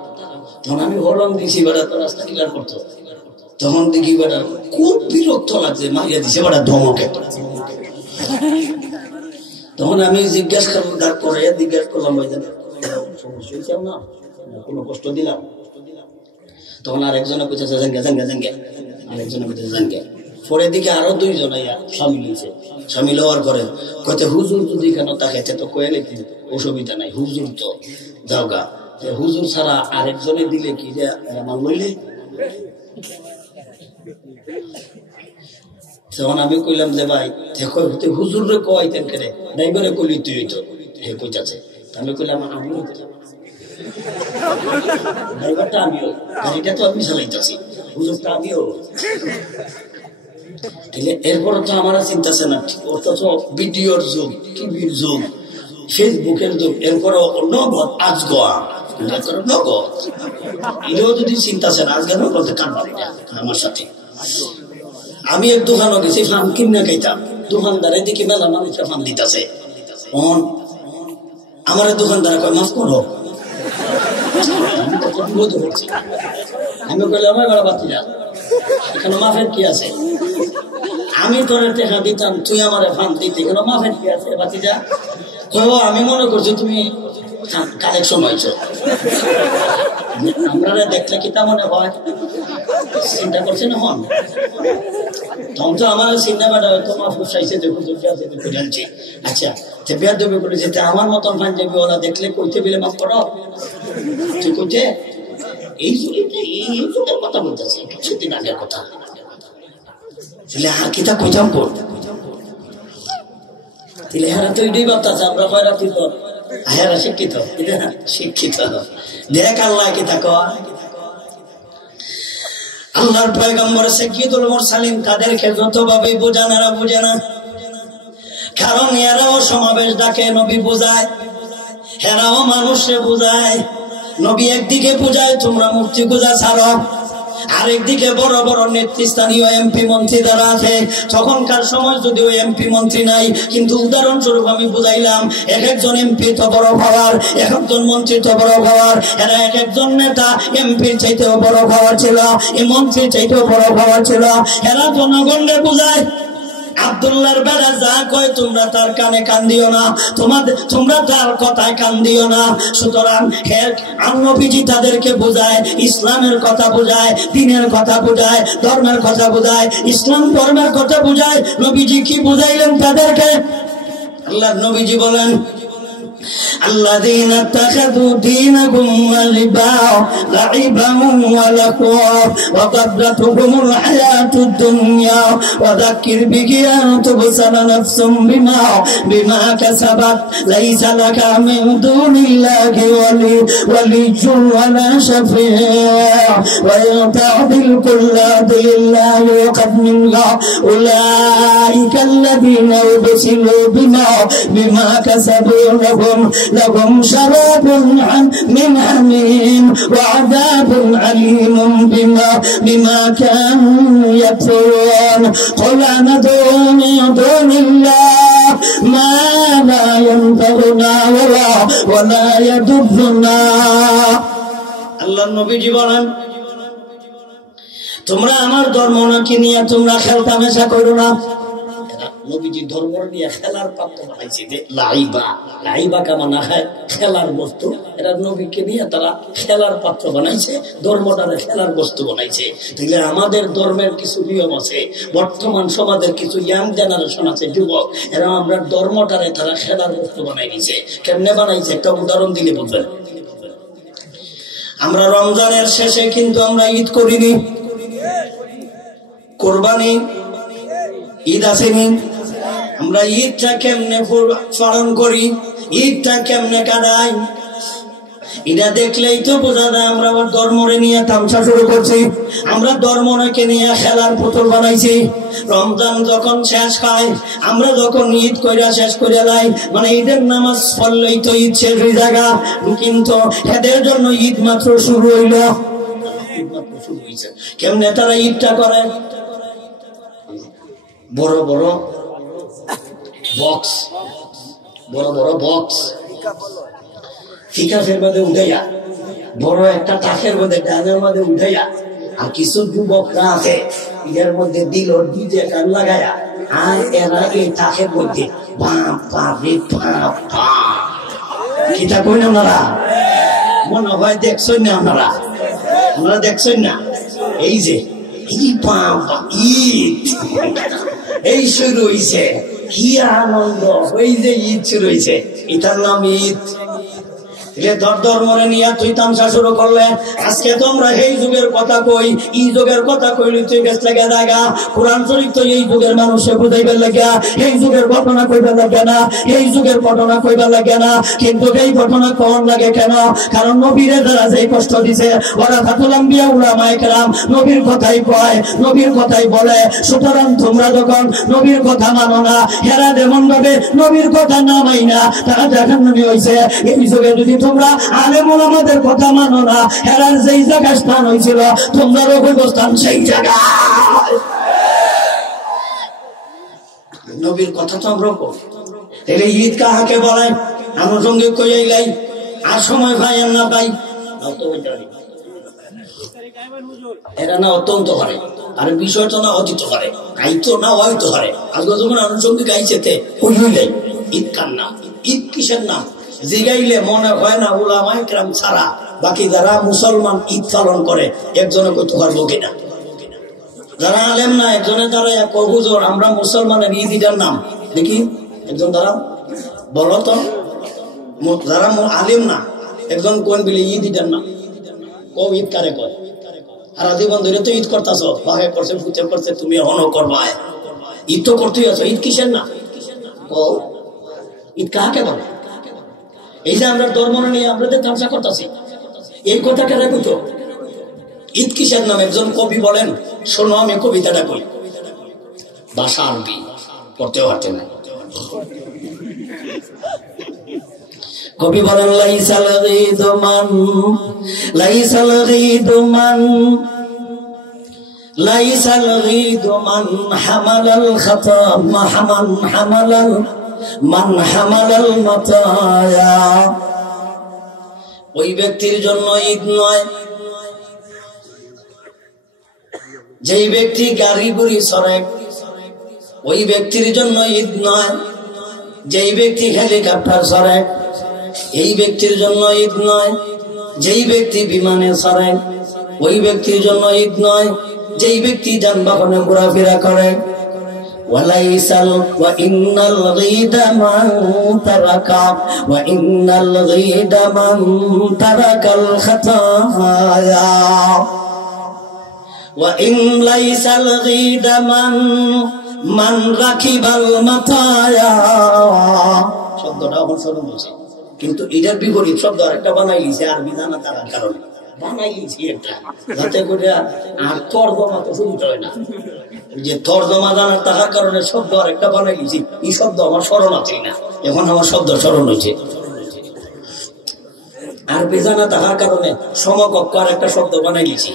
তখন আমি হরন দিছি, বেড়া তো রাস্তা ক্লিয়ার করতো। তখন দেখি বেড়া খুব বিরক্ত লাগছে, মারিয়া দিছে বেড়া ধমকে। তখন আমি জিজ্ঞাসা করলাম, তারপরে জিজ্ঞাসা করলাম সমস্যা না, কোনো কষ্ট দিলাম? তখন আরেকজনে কইতেছে জাঙ্গা জাঙ্গা জাঙ্গা, আরেকজনে কইতেছে জাঙ্গা। পরে দিকে আরো 2 জন সামিল হয়েছে। সামিল হওয়ার পরে কইতে হুজুর যদি কেন তাকাইতে তো কয়ে লিখতে অসুবিধা নাই, হুজুর তো যাওগা, হুজুর ছাড়া আরেকজনে দিলে কি যে আমার লইলে। তখন আমি কইলাম যে ভাই হুজুর রে কইতেন কেন, ড্রাইভারে কইলি তুই হইতো, হে কইতাছে। আমি কইলাম আমিও ড্রাইভারটা, আমিও গাড়িটা তো আমি চালাইতেছি, হুজুরটা আমিও। এরপরে তো আমার চিন্তা আছে না, অথচ ভিডিওর যুগ, টিভির যুগ, ফেসবুকের যুগ, এরপরে নগদ আজগোয়া নগদ, এটাও যদি চিন্তা আছে না, আজকে বলতে কাটবারি না আমার সাথে। আমি এক দোকানও গেছি, ফান কিনে খাইতাম, দোকানদারের দিকে মেলা মানুষের ফান দিতেছে। আমার দোকানদার কয় মাফ করো, আমি কইলাম বেড়া বাতি যা, এখানে মাফের কি আছে? আমি তোর টেকা দিতাম, তুই আমার ফান দিতে, এখানে মাফের কি আছে বাতি যা? আমি মনে করছি তুমি কালেকশন হয়েছ, আমরা দেখলে কি তা মনে হয়? চিন্তা করছে না হন, তখন তো আমার সিনেমাটা হয়তো মাফুস চাইছে, দেখুন জানছি। আচ্ছা বেয়ার দেবে করে যেতে আমার মতন পাঞ্জাবি ওরা দেখলে কইতে পেলে মাফ করো, তুই কইতে এই যুগের কথা বলতেছি, কিছুদিন আগের কথা। তাহলে আর কিতা কইতাম কর, তাহলে হারা তো এটাই ভাবতেছে আমরা খয়রাতি তো, হেরা শিক্ষিত, শিক্ষিত। দেখ আল্লাহ কিতা কয়, আল্লাহর পয়গম্বর সাইয়্যিদুল মুরসালিন তাদেরকে যতভাবে বোঝান এরা বোঝে না, কারণ এরাও সমাবেশ ডাকে, নবী বোঝায়, এরাও মানুষে বোঝায়। নবী একদিকে বোঝায় তোমরা মুক্তি খোঁজা ছাড়ো, আরেকদিকে বড় বড় নেতৃস্থানীয় এমপি মন্ত্রী যারা আছে, তখনকার সময় যদিও এমপি মন্ত্রী নাই, কিন্তু উদাহরণস্বরূপ আমি বুঝাইলাম, এক একজন এমপি তো বড় পাওয়ার, এক একজন মন্ত্রী তো বড় পাওয়ার। এরা এক একজন নেতা এমপির চাইতেও বড় পাওয়ার ছিল, এই মন্ত্রীর চাইতেও বড় পাওয়ার ছিল। এরা জনগণকে বুঝায়, আব্দুল্লাহর বেড়া যা কয় তোমরা তার কানে কান দিও না, তোমরা তার কথায় কান দিও না। সুতরাং নবীজি তাদেরকে বোঝায়, ইসলামের কথা বোঝায়, দ্বীনের কথা বোঝায়, ধর্মের কথা বোঝায়, ইসলাম ধর্মের কথা বোঝায়। নবীজি কি বুঝাইলেন তাদেরকে? আল্লাহর নবীজি বলেন, الذين اتخذوا دينهم لعبا ولهوا وغرتهم الحياة الدنيا وذكر به أن تبصر نفس بما كسبت ليس لك من دون الله ولي ولا شفيع وإن تعدل كل عدل لا يؤخذ منها أولئك الذين أبسلوا بما كسبوا لهم شراب من حميم وعذاب عليم بما كانوا يكفرون قل ندعو من دون الله ما لا ينفعنا ولا يضرنا আল্লাহ নবীজি বলেন তোমরা আমার ধর্ম নাকি নিয়ে তোমরা খেলতামেশা করো না। নবীজি ধর্ম নিয়ে খেলার পাত্র বানাইছে, লাইবা কামা না খায় খেলার বস্তু। এরা নবীকে নিয়ে তারা খেলার পাত্র বানাইছে, ধর্মটারে খেলার বস্তু বানাইছে। তাহলে আমাদের ধর্মের কিছু নিয়ম আছে। বর্তমান সমাজের কিছু ইয়াং জেনারেশন আছে, যুবক, এরা আমরা ধর্মটারে তারা খেলার বস্তু বানাই নিছে। কেমনে বানাইছে একটা উদাহরণ দিলে বুঝবেন। আমরা রমজানের শেষে কিন্তু আমরা ঈদ করিনি, কোরবানি ঈদ আসেনি। আমরা ঈদটা কেমনে পালন করি, ঈদটা কেমনে কাটাই, এটা দেখলেই তো বোঝা যায় আমরা আবার ধর্মরে নিয়ে তামসা শুরু করছি। আমরা ধর্মকে নিয়ে খেলার পুতুল বানাইছি। রমজান যখন শেষ হয়, আমরা যখন ঈদ কইরা শেষ করে যাই, মানে ঈদের নামাজ পড়লেই তো ঈদ শেষ হয়ে জায়গা, কিন্তু এদের জন্য ঈদ মাত্র শুরু হইল। কেমনে তারা ঈদটা করে? বড় বড় বক্স, বড় বড় বক্স ফিকাফের মধ্যে উঠাইয়া, বড় একটা টাকের মধ্যে ডানের মধ্যে উঠাইয়া, আর কিছু যুবকরা আছে এর মধ্যে দিল ডিজে গান লাগায়া, আর এরা এই টাকের মধ্যে কিতা কই না আপনারা? মনে হয় দেখছেন না আপনারা? আপনারা দেখছেন না? এই যে ঈদ এই শুরু হইছে, কি আনন্দ! ওই যে ঈদ শুরু হইছে, এটার নাম ঈদ। ধর্মরে নিয়ে তুই তামসা শুরু করলে। আজকে তোমরা এই যুগের কথা কই, এই যুগের কথা কইলি তুই বেশ লেগে জায়গা। কোরআন শরীফ তো এই যুগের মানুষে বুঝাইবার লাগে, এই যুগের ঘটনা কইবার লাগে না, এই যুগের ঘটনা কইবার লাগে না। কিন্তু এই ঘটনা কোন লাগে কেন? কারণ নবীরে যারা যে কষ্ট দিছে, ওরা ফাতুল আম্বিয়া উলামায়ে কেরাম নবীর কথাই কয়, নবীর কথাই বলে। সুতরাং তোমরা যখন নবীর কথা মানো না, হেরা যেমন ভাবে নবীর কথা না মাইনা তারা জাহান্নামী হইছে। এই যুগে যদি তোমরা আলেম ওলামাদের কথা মানো না, হেরার যেই জায়গায় স্থান হয়েছিল তোমরাও অবস্থান সেই জায়গায়। নবীর কথা তো আমরা তাহলে ঈদ কাহাকে বলে? আনুষঙ্গিক কইয়াই লাই, আর সময় ভাই না পাই এরা না অত্যন্ত করে, আর বিষয়টা না অতীত করে, আইতো না হয়তো করে। আজকে যখন আনুষঙ্গিক আইছেতে ওই লাই ঈদ কার নাম, ঈদ কিসের নাম জিগাইলে মনে হয় না উলামায়ে কেরাম ছাড়া বাকি যারা মুসলমান ঈদ পালন করে একজনে করতে পারবো কিনা? যারা আলেম না একজনে তারা এক হুজুর আমরা মুসলমানের ঈদ ঈদের নাম দেখি, একজন তারা বলো তো। যারা আলেম না একজন কোন বিলে ঈদ ঈদের নাম কো ঈদ কারে কয়? আর জীবন ধরে তো ঈদ করতেছ, ভাগে করছে ফুচে করছে, তুমি অনও করবা, ঈদ তো করতেই আছো। ঈদ কিসের না কো? ঈদ কাহাকে বলে? এই যে আমরা ধর্ম নিয়ে আপনাদের তামসা করতেছি, এই কথা কেন বুঝো? ঈদ কিসের নাম? একজন কবি বলেন, শোনো আমি কবিতাটা কই, ভাষা আরবি, পড়তেও পারতে না। কবি বলেন, লাইসাল গীদু মান লাইসাল গীদু মান লাইসাল গীদু মান হামালাল খাতা মান হামালাল মাতায়া। ওই ব্যক্তির জন্য ঈদ নয় যেই ব্যক্তি গাড়ি বুড়ি সরে, ওই ব্যক্তির জন্য ঈদ নয় যেই ব্যক্তি হেলিকপ্টার সরে, এই ব্যক্তির জন্য ঈদ নয় যেই ব্যক্তি বিমানে সরে, ওই ব্যক্তির জন্য ঈদ নয় যেই ব্যক্তি যানবাহনে ঘোরাফেরা করে, ওয়ালাইসাল ওয়া ইন্নাল গীদা মান তারাকা ওয়া ইন্নাল গীদা মান তারাকাল খাতায়া ওয়া ইন লাইসাল গীদা মান রাকিবাল মাতায়া। শব্দটা অবসর বলছে, কিন্তু এটার বিপরীত শব্দ আরেকটা বানাইছে আরবি জানা তার কারণে বানাইছি একটা, যাতে করে আর তর্জমা তো শুরু হয় না। যে তর্জমা জানার তাহার কারণে শব্দ আরেকটা বানাইছি, এই শব্দ আমার স্মরণ আছে না, এখন আমার শব্দ স্মরণ হয়েছে। আরবি জানা তাহার কারণে সমকক্ষ আরেকটা শব্দ বানাইছি।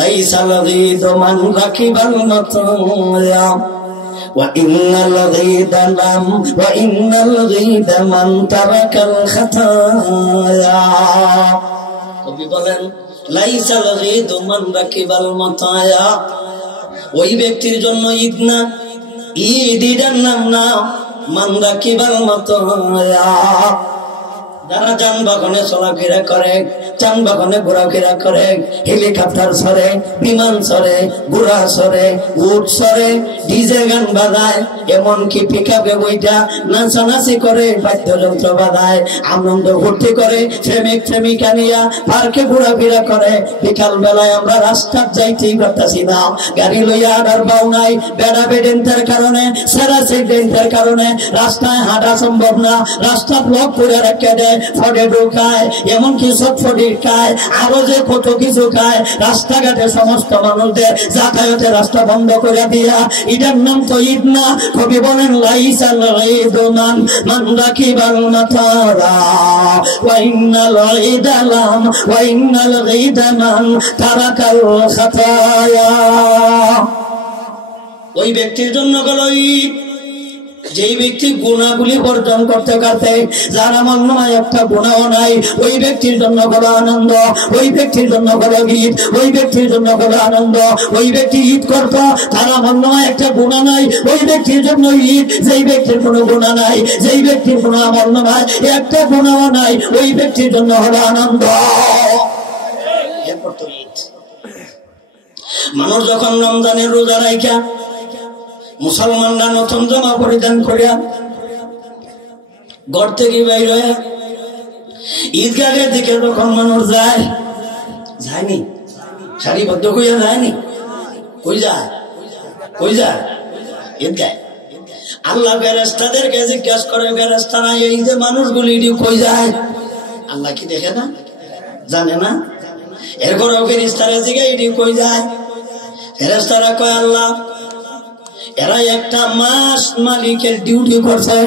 লাইসাল গীদা মান রাকিবাল মাতায়া ওয়া ইন্নাল গীদা মান তারাকাল খাতায়া। কবি বলেন লাইসাল গীদা মান রাকিবাল মাতায়া, ওই ব্যক্তির জন্য ঈদ না, ঈদের নাম না, মান রাকিবাল মাতায়া, যারা যানবাহনে চলাফেরা করে, যানবাহনে ঘোরাফেরা করে, হেলিকপ্টার চড়ে, বিমান চড়ে, ঘোড়া চড়ে, উট চড়ে, ডিজে গান বাজায়, এমনকি পিকআপে বইটা নাচানাচি করে, বাদ্যযন্ত্র বাজায়, আনন্দ ফুর্তি করে, প্রেমিক প্রেমিকা নিয়া পার্কে ঘোরাফেরা করে। বিকাল বেলায় আমরা রাস্তার যাইতেই পারতাছি না, গাড়ি লইয়া আডার পাও নাই, বেড়া বেডেন্টের কারণে, সেরা সিডেন্টের কারণে রাস্তায় হাঁটা সম্ভব না, রাস্তা ব্লক করে রেখে দেয়, ফটে ঢোকায়, এমনকি চটফটি খায়, আরো যে কত কিছু খায়। রাস্তাঘাটে সমস্ত মানুষদের যাতায়াতের রাস্তা বন্ধ করে দিয়া, এটার নাম তো ঈদ না। কবি বলেন লাইসাল ঈদু মান রাকিবাল মাতায়া ওয়া ইন্নাল ঈদা মান তারাকাল খাতায়া। ওই ব্যক্তির জন্য গেল ঈদ যেই ব্যক্তি গুণাগুলি বর্জন করতে করতে যার আমার নয় একটা গুণাও নাই, ওই ব্যক্তির জন্য বড় আনন্দ, ওই ব্যক্তির জন্য বড় ঈদ, ওই ব্যক্তির জন্য বড় আনন্দ। ওই ব্যক্তি ঈদ করতো, তার আমার নয় একটা গুণা নাই, ওই ব্যক্তির জন্য ঈদ। যেই ব্যক্তির কোনো গুণা নাই, যেই ব্যক্তির কোনো আমল নয়, একটা গুণাও নাই, ওই ব্যক্তির জন্য হলো আনন্দ। মানুষ যখন রমজানের রোজা রাখা, মুসলমানরা নতুন জামা পরিধান করিয়া ঘর থেকে বাইর হয়ে ঈদগাহের দিকে যখন মানুষ যায়, যায়নি সারিবদ্ধ হইয়া যায়নি, কই যায়, কই যায়? ঈদগাহ। আল্লাহ ফেরেশতাদেরকে জিজ্ঞাসা করে, ফেরেশতারা এই যে মানুষগুলি কই যায়? আল্লাহ কি দেখে না, জানে না? এরপরেও ফেরেশতারা জিজ্ঞাসা এটি কই যায়? ফেরেশতারা কয় আল্লাহ এরা একটা মাস মালিকের ডিউটি করছে,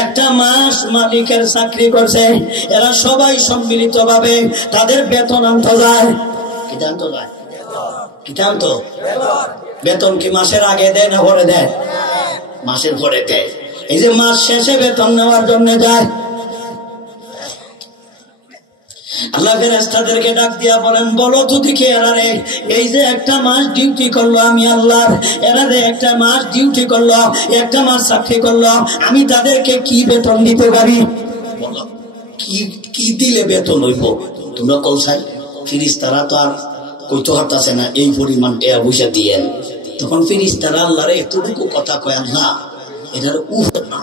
একটা মাস মালিকের চাকরি করছে, এরা সবাই সম্মিলিত ভাবে তাদের বেতন আনতে যায়। কি জানতো যায়? কি জানতো? বেতন কি মাসের আগে দেয় না পরে দেয়? মাসের পরে দেয়। এই যে মাস শেষে বেতন নেওয়ার জন্য যায়, আল্লাহ ফেরেশতাদেরকে ডাক দিয়া বলেন, বলো তো দেখি এরা রে, এই যে একটা মাস ডিউটি করলো আমি আল্লাহর, এরা রে একটা মাস ডিউটি করলো, একটা মাস চাকরি করলো, আমি তাদেরকে কি বেতন দিতে পারি? বলো কি দিলে বেতন হইব? তোমরা কলসাই ফিরিস্তারা তো আর কইতে হতাছে না এই পরিমাণ টাকা পয়সা দিয়েন। তখন ফিরিস্তারা আল্লাহ রে এতটুকু কথা কয়, আল্লাহ এটার উহ না,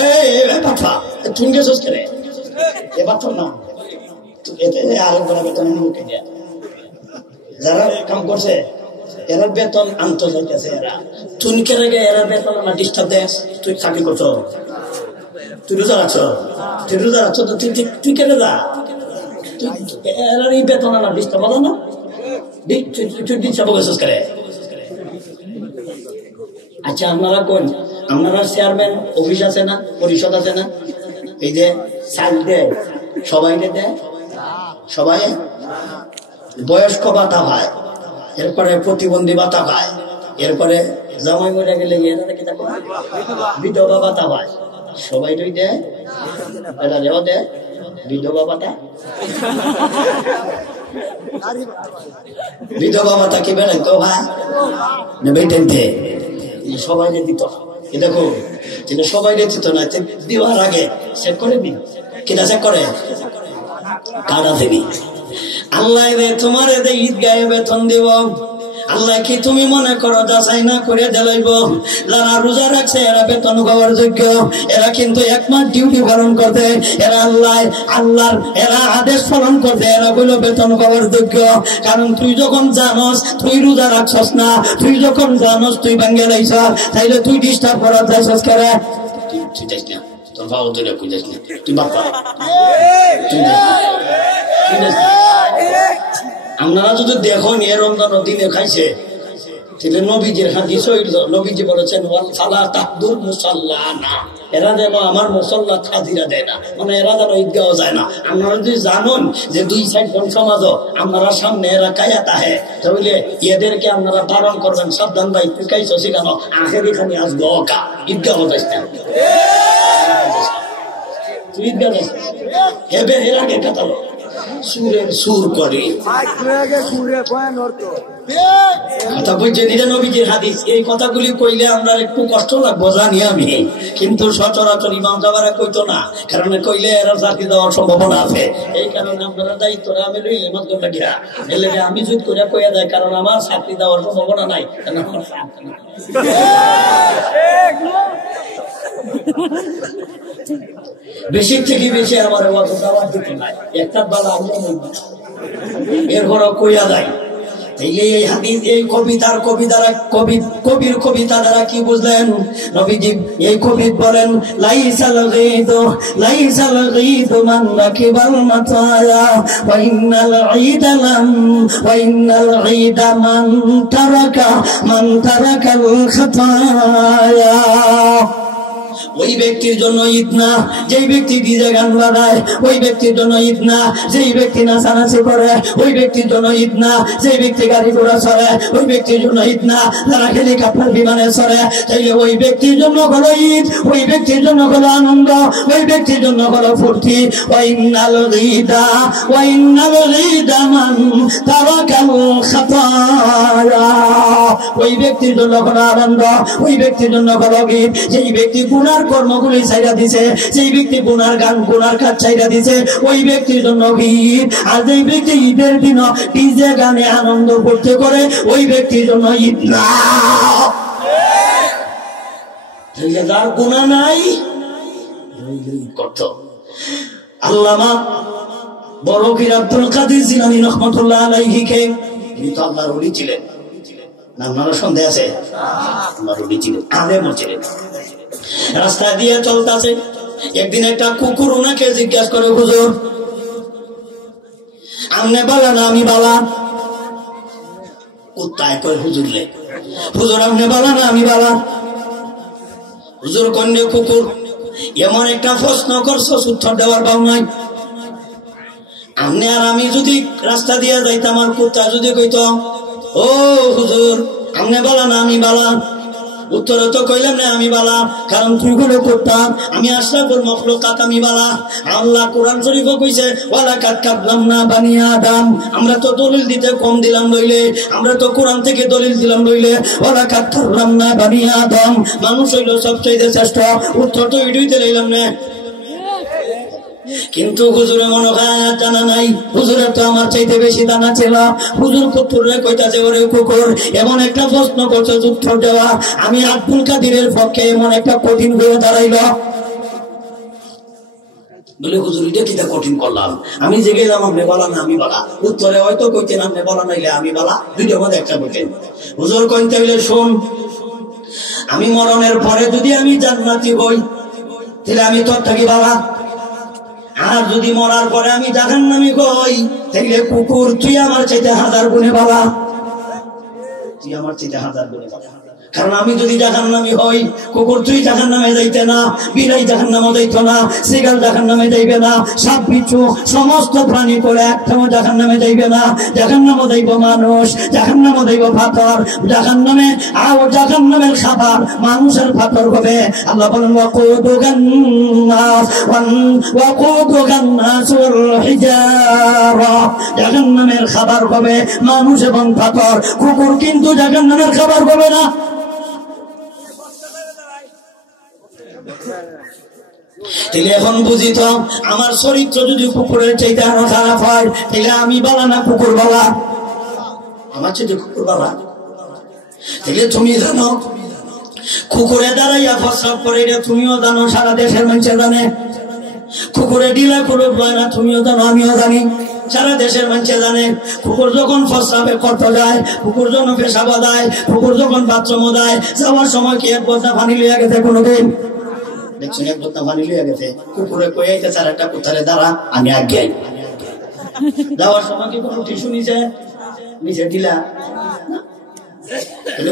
এই বাবা তুমি গেছস করে এ বাবা না, যারা কাম করছে এরা বেতন আনতে চাইতেছে, এরা তুই কেন এরা বেতন আমার ডিস্টার্ব দেয়? তুই চাকরি করছ, তুই রোজা রাখছ, তুই রোজা রাখছ, তুই কেন যা, এরা এই বেতন আমার ডিস্টার্ব বলো না, তুই ডিস্টার্ব করছিস করে। আচ্ছা আপনারা কোন, আপনারা চেয়ারম্যান অফিস আছে না, পরিষদ আছে না, এই যে সাইল দেয় সবাই দেয়, সবাই বয়স্ক ভাতা পায়, এরপরে প্রতিবন্ধী ভাতা পায়, এরপরে জামাই মরে গেলে বিধবা ভাতা পায়, সবাই দেয়, এরা দেওয়া দেয় বিধবা ভাতা। বিধবা ভাতা কি বেড়ে তো ভাই না বেটেনতে সবাই দিত, দেখো সবাই দিত না, দেওয়ার আগে চেক করে দিন, কিনা চেক করে কারা দেবি। আল্লাহ রে তোমার ঈদগাহে বেতন দিব, আল্লাহ কি তুমি মনে করো যাচাই না করে দিলাইব? যারা রোজা রাখছে এরা বেতন পাওয়ার যোগ্য, এরা কিন্তু একমাস ডিউটি পালন করতে, এরা আল্লাহর এরা আদেশ পালন করতে, এরা বললো বেতন পাওয়ার যোগ্য। কারণ তুই যখন জানস তুই রোজা রাখছস না, তুই যখন জানস তুই ভাঙ্গে লাইছ, তাইলে তুই ডিস্টার্ব করার যাইছস করে? তুই যাইস না, তোর ভাব তুই যাইস না, তুই বাপ্পা তুই যাইস না। আপনারা যদি দেখো নিয়ে রমজান দিনে খাইছে, তাহলে নবীজির হাদিস হইল, নবীজি বলেছেন ফালা তাহদুর মুসাল্লানা, এরা যেন আমার মুসল্লা হাজিরা দেয় না, মানে এরা যেন ঈদগাহ যায় না। আপনারা যদি জানুন যে 2-4 সমাজ আপনারা সামনে এরা কায়া তাহে, তাহলে এদেরকে আপনারা বারণ করবেন, সাবধান ভাই তুই খাইছ সেখানে আখের এখানে আসবো কা ঈদগাহ যাইস না, তুই ঈদগাহ যাইস হেবে এর আগে কাতালো সুরের সুর করে কথা বলছে দিলে নবীজির হাদিস। এই কথাগুলি কইলে আমরা একটু কষ্ট লাগবো জানি আমি, কিন্তু সচরাচর ইমাম সাহেবরা কইতো না, কারণ কইলে এরা চাকরি দেওয়ার সম্ভাবনা আছে। এই কারণে আপনারা দায়িত্বরা আমি লইলে মাত্র লাগিয়া এলে আমি যুদ্ধ করে কইয়া যায়, কারণ আমার চাকরি দেওয়ার সম্ভাবনা নাই। বেশি থেকে বেশি আমার দিতে নাই, একটা বেলা এরপর কইয়া যায়। এই হাদিস এই কবির কবিতা দ্বারা কি বুঝলেন? নবীজি এই কবি বলেন লাইসাল গীত মান রাকিবাল মাতায়া ওয়া ইন্নাল ঈদা মান তারাকাল খাতায়া। ওই ব্যক্তির জন্য ঈদ না যেই ব্যক্তি ডিজে গান বাজায়, ওই ব্যক্তির জন্য ঈদ না যেই ব্যক্তি নাচানাচি করে, ওই ব্যক্তির জন্য ঈদ না যেই ব্যক্তি গাড়ি ঘোড়া চড়ে, ওই ব্যক্তির জন্য ঈদ না যারা হেলিকপ্টার বিমানে চড়ে। তাইলে ওই ব্যক্তির জন্য হলো ঈদ, ওই ব্যক্তির জন্য হলো আনন্দ, ওই ব্যক্তির জন্য হলো ফুর্তি। ওয়াইন্নাল ঈদা মান তারাকাল খাতায়া, ওই ব্যক্তির জন্য হলো আনন্দ, ওই ব্যক্তির জন্য হলো ঈদ যেই ব্যক্তি গুনার কর্মগুলি ছাইরা দিছে, সেই ব্যক্তি গুনার কাজ ছাইরা দিছে, ওই ব্যক্তির জন্য ঈদ। আর যেই ব্যক্তি ঈদের দিন ডিজে গানে আনন্দ করতে করে, ওই ব্যক্তির জন্য ঈদ না। যার গুনাহ নাই করত। আল্লামা বড় পীর আব্দুল কাদের জিলানী রাহমাতুল্লাহ আলাইহি কে কিন্তু আল্লাহর ওলি ছিলেন না, আপনারা সন্দেহ আছে? আল্লাহর ওলি ছিলেন, আলেম ছিলেন। রাস্তা দিয়ে চলতেছে, একদিন একটা কুকুর ওনাকে জিজ্ঞাসা করে হুজুর আপনি বালা না আমি বালা? কুত্তায় কয় হুজুরলে, হুজুর আপনি বালা না আমি বালা? হুজুর কন্যা কুকুর এমন একটা প্রশ্ন করছো উত্তর দেওয়ার ভাব নাই। আপনি আর আমি যদি রাস্তা দিয়ে যাইতাম, আমার কুত্তা যদি কইতো ও হুজুর আপনি বালা না আমি বালা, উত্তরে তো কইলাম না আমি বালা, কারণ তুই গুলো করতাম আমি আশরাফুল মাখলুকাত আমি বালা। আল্লাহ কোরআন শরীফে কইছে ওয়ালাকাদ কাযযাবনা বানি আদম, আমরা তো দলিল দিতে কম দিলাম লইলে, আমরা তো কোরআন থেকে দলিল দিলাম লইলে। ওয়ালাকাদ কাররামনা বানি আদম, মানুষ হইল সবচেয়ে শ্রেষ্ঠ, উত্তর তো এটাইতে লইলাম না। কিন্তু হুজুরে মনে হয় জানা নাই, হুজুরের তো আমার চাইতে বেশি জানা ছিল। হুজুর কুকুরে কইতাছে ওরে কুকুর এমন একটা প্রশ্ন করছে উত্তর দেওয়া আমি আব্দুল কাদিরের পক্ষে এমন একটা কঠিন হয়ে দাঁড়াইল। বলে হুজুর এটা কিটা কঠিন করলাম, আমি যে গেলাম আপনি বলা না আমি বলা, উত্তরে হয়তো কইতেন আপনি বলা নাইলে আমি বলা, দুইটার মধ্যে একটা বলতেন। হুজুর কইতে হইলে শোন, আমি মরণের পরে যদি আমি জান্নাতি হই তাহলে আমি তোর থাকি বাবা, আর যদি মরার পরে আমি জাহান্নামী হই তাহলে কুকুর তুই আমার চাইতে 1000 গুণে বাবা, তুই আমার চাইতে 1000 গুণে বাবা। কারণ আমি যদি জাহান্নামী হই, কুকুর তুই জাহান্নামে যাইতে না, বিড়াই জাহান্নামে যাইতো না, শিয়াল জাহান্নামে যাইবে না, সাপ বিচ্ছু সমস্ত প্রাণী করে একটাও জাহান্নামে যাইবে না। জাহান্নামে যাইব মানুষ, জাহান্নামে যাইব পাথর, জাহান্নামে আর জাহান্নামের খাবার মানুষের পাথর হবে। আল্লাহ বলেন ওয়াকুদুগান নাস ওয়াল হিজারা, জাহান্নামের খাবার হবে মানুষ এবং পাথর, কুকুর কিন্তু জাহান্নামের খাবার হবে না। তাহলে এখন বুঝি তো আমার চরিত্র যদি কুকুরের চাইতে আরো খারাপ হয় তাহলে আমি বালা না কুকুর বালা? আমার চাইতে কুকুর বালা? তাহলে তুমি জানো কুকুরে দাঁড়াইয়া প্রস্রাব করে, এটা তুমিও জানো, সারা দেশের মানুষে জানে। কুকুরে ডিলা করে হয় না, তুমিও জানো, আমিও জানি, সারা দেশের মানুষে জানে। কুকুর যখন প্রস্রাবে করতে যায়, কুকুর যখন পেশাবা দেয়, কুকুর যখন বাথরুমও দেয়, যাওয়ার সময় কি এক বস্তা পানি লিয়ে গেছে কোনোদিন? দেখছেন, এক বস্তা পানি লিয়ে গেছে। কুকুরে কয়ে চার একটা কোথারে দাঁড়া, আমি আগে যাওয়ার সময় কি কোনো টিস্যু নিচে নিচে দিলা?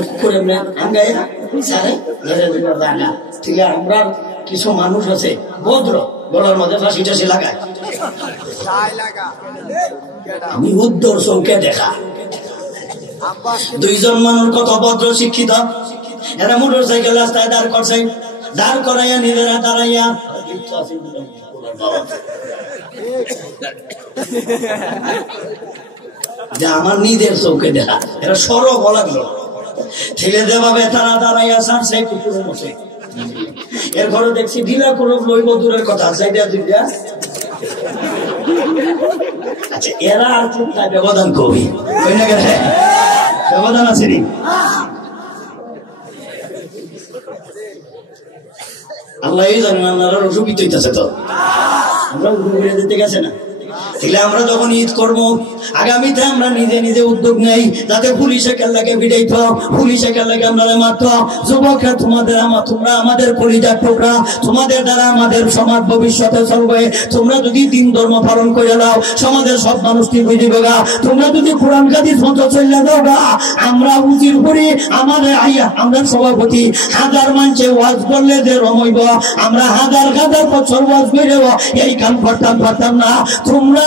কুকুরে আমরা কিছু মানুষ আছে ভদ্র, গলার মধ্যে ফাঁসি টাসি লাগায়। আমি উদ্দর চৌকে দেখা দুইজন মানুষ কত ভদ্র শিক্ষিত, এরা মোটর সাইকেল রাস্তায় দাঁড় করছে, দাঁড় করাইয়া নিজেরা দাঁড়াইয়া যে আমার নিজের চৌকে দেখা, এরা সরব লাগলো ঠেলে দেভাবে তারা দাঁড়াইয়া ছাড়ছে কুকুরের মধ্যে। এরপরে দেখছি ঢিলা করে লইব দূরের কথা, আচ্ছা এরা আর চিন্তায় ব্যবধান কবি ব্যবধান আছে নি? আল্লাহ জানেন, আপনারা অসুবিধা হইতেছে তো, আমরা ঘুরে যেতে গেছে না। তাহলে আমরা যখন ঈদ করবো আগামীতে আমরা নিজে নিজে উদ্যোগ নেই, যাতে পুলিশে কেল্লাকে বিদায়িত, পুলিশে কেল্লাকে আমরা মাত্র যুবকরা তোমাদের তোমরা আমাদের পরিজাত টুকরা, তোমাদের দ্বারা আমাদের সমাজ ভবিষ্যতে চলবে। তোমরা যদি দিন ধর্ম পালন করে দাও, সমাজের সব মানুষকে বুঝিব গা। তোমরা যদি কোরআন হাদিস মতো চলে দাও গা, আমরা উচির করি আমাদের আইয়া আমরা সভাপতি হাজার মানুষে ওয়াজ করলে যে রমইব, আমরা হাজার হাজার বছর ওয়াজ করে এই কাম করতাম না। তোমরা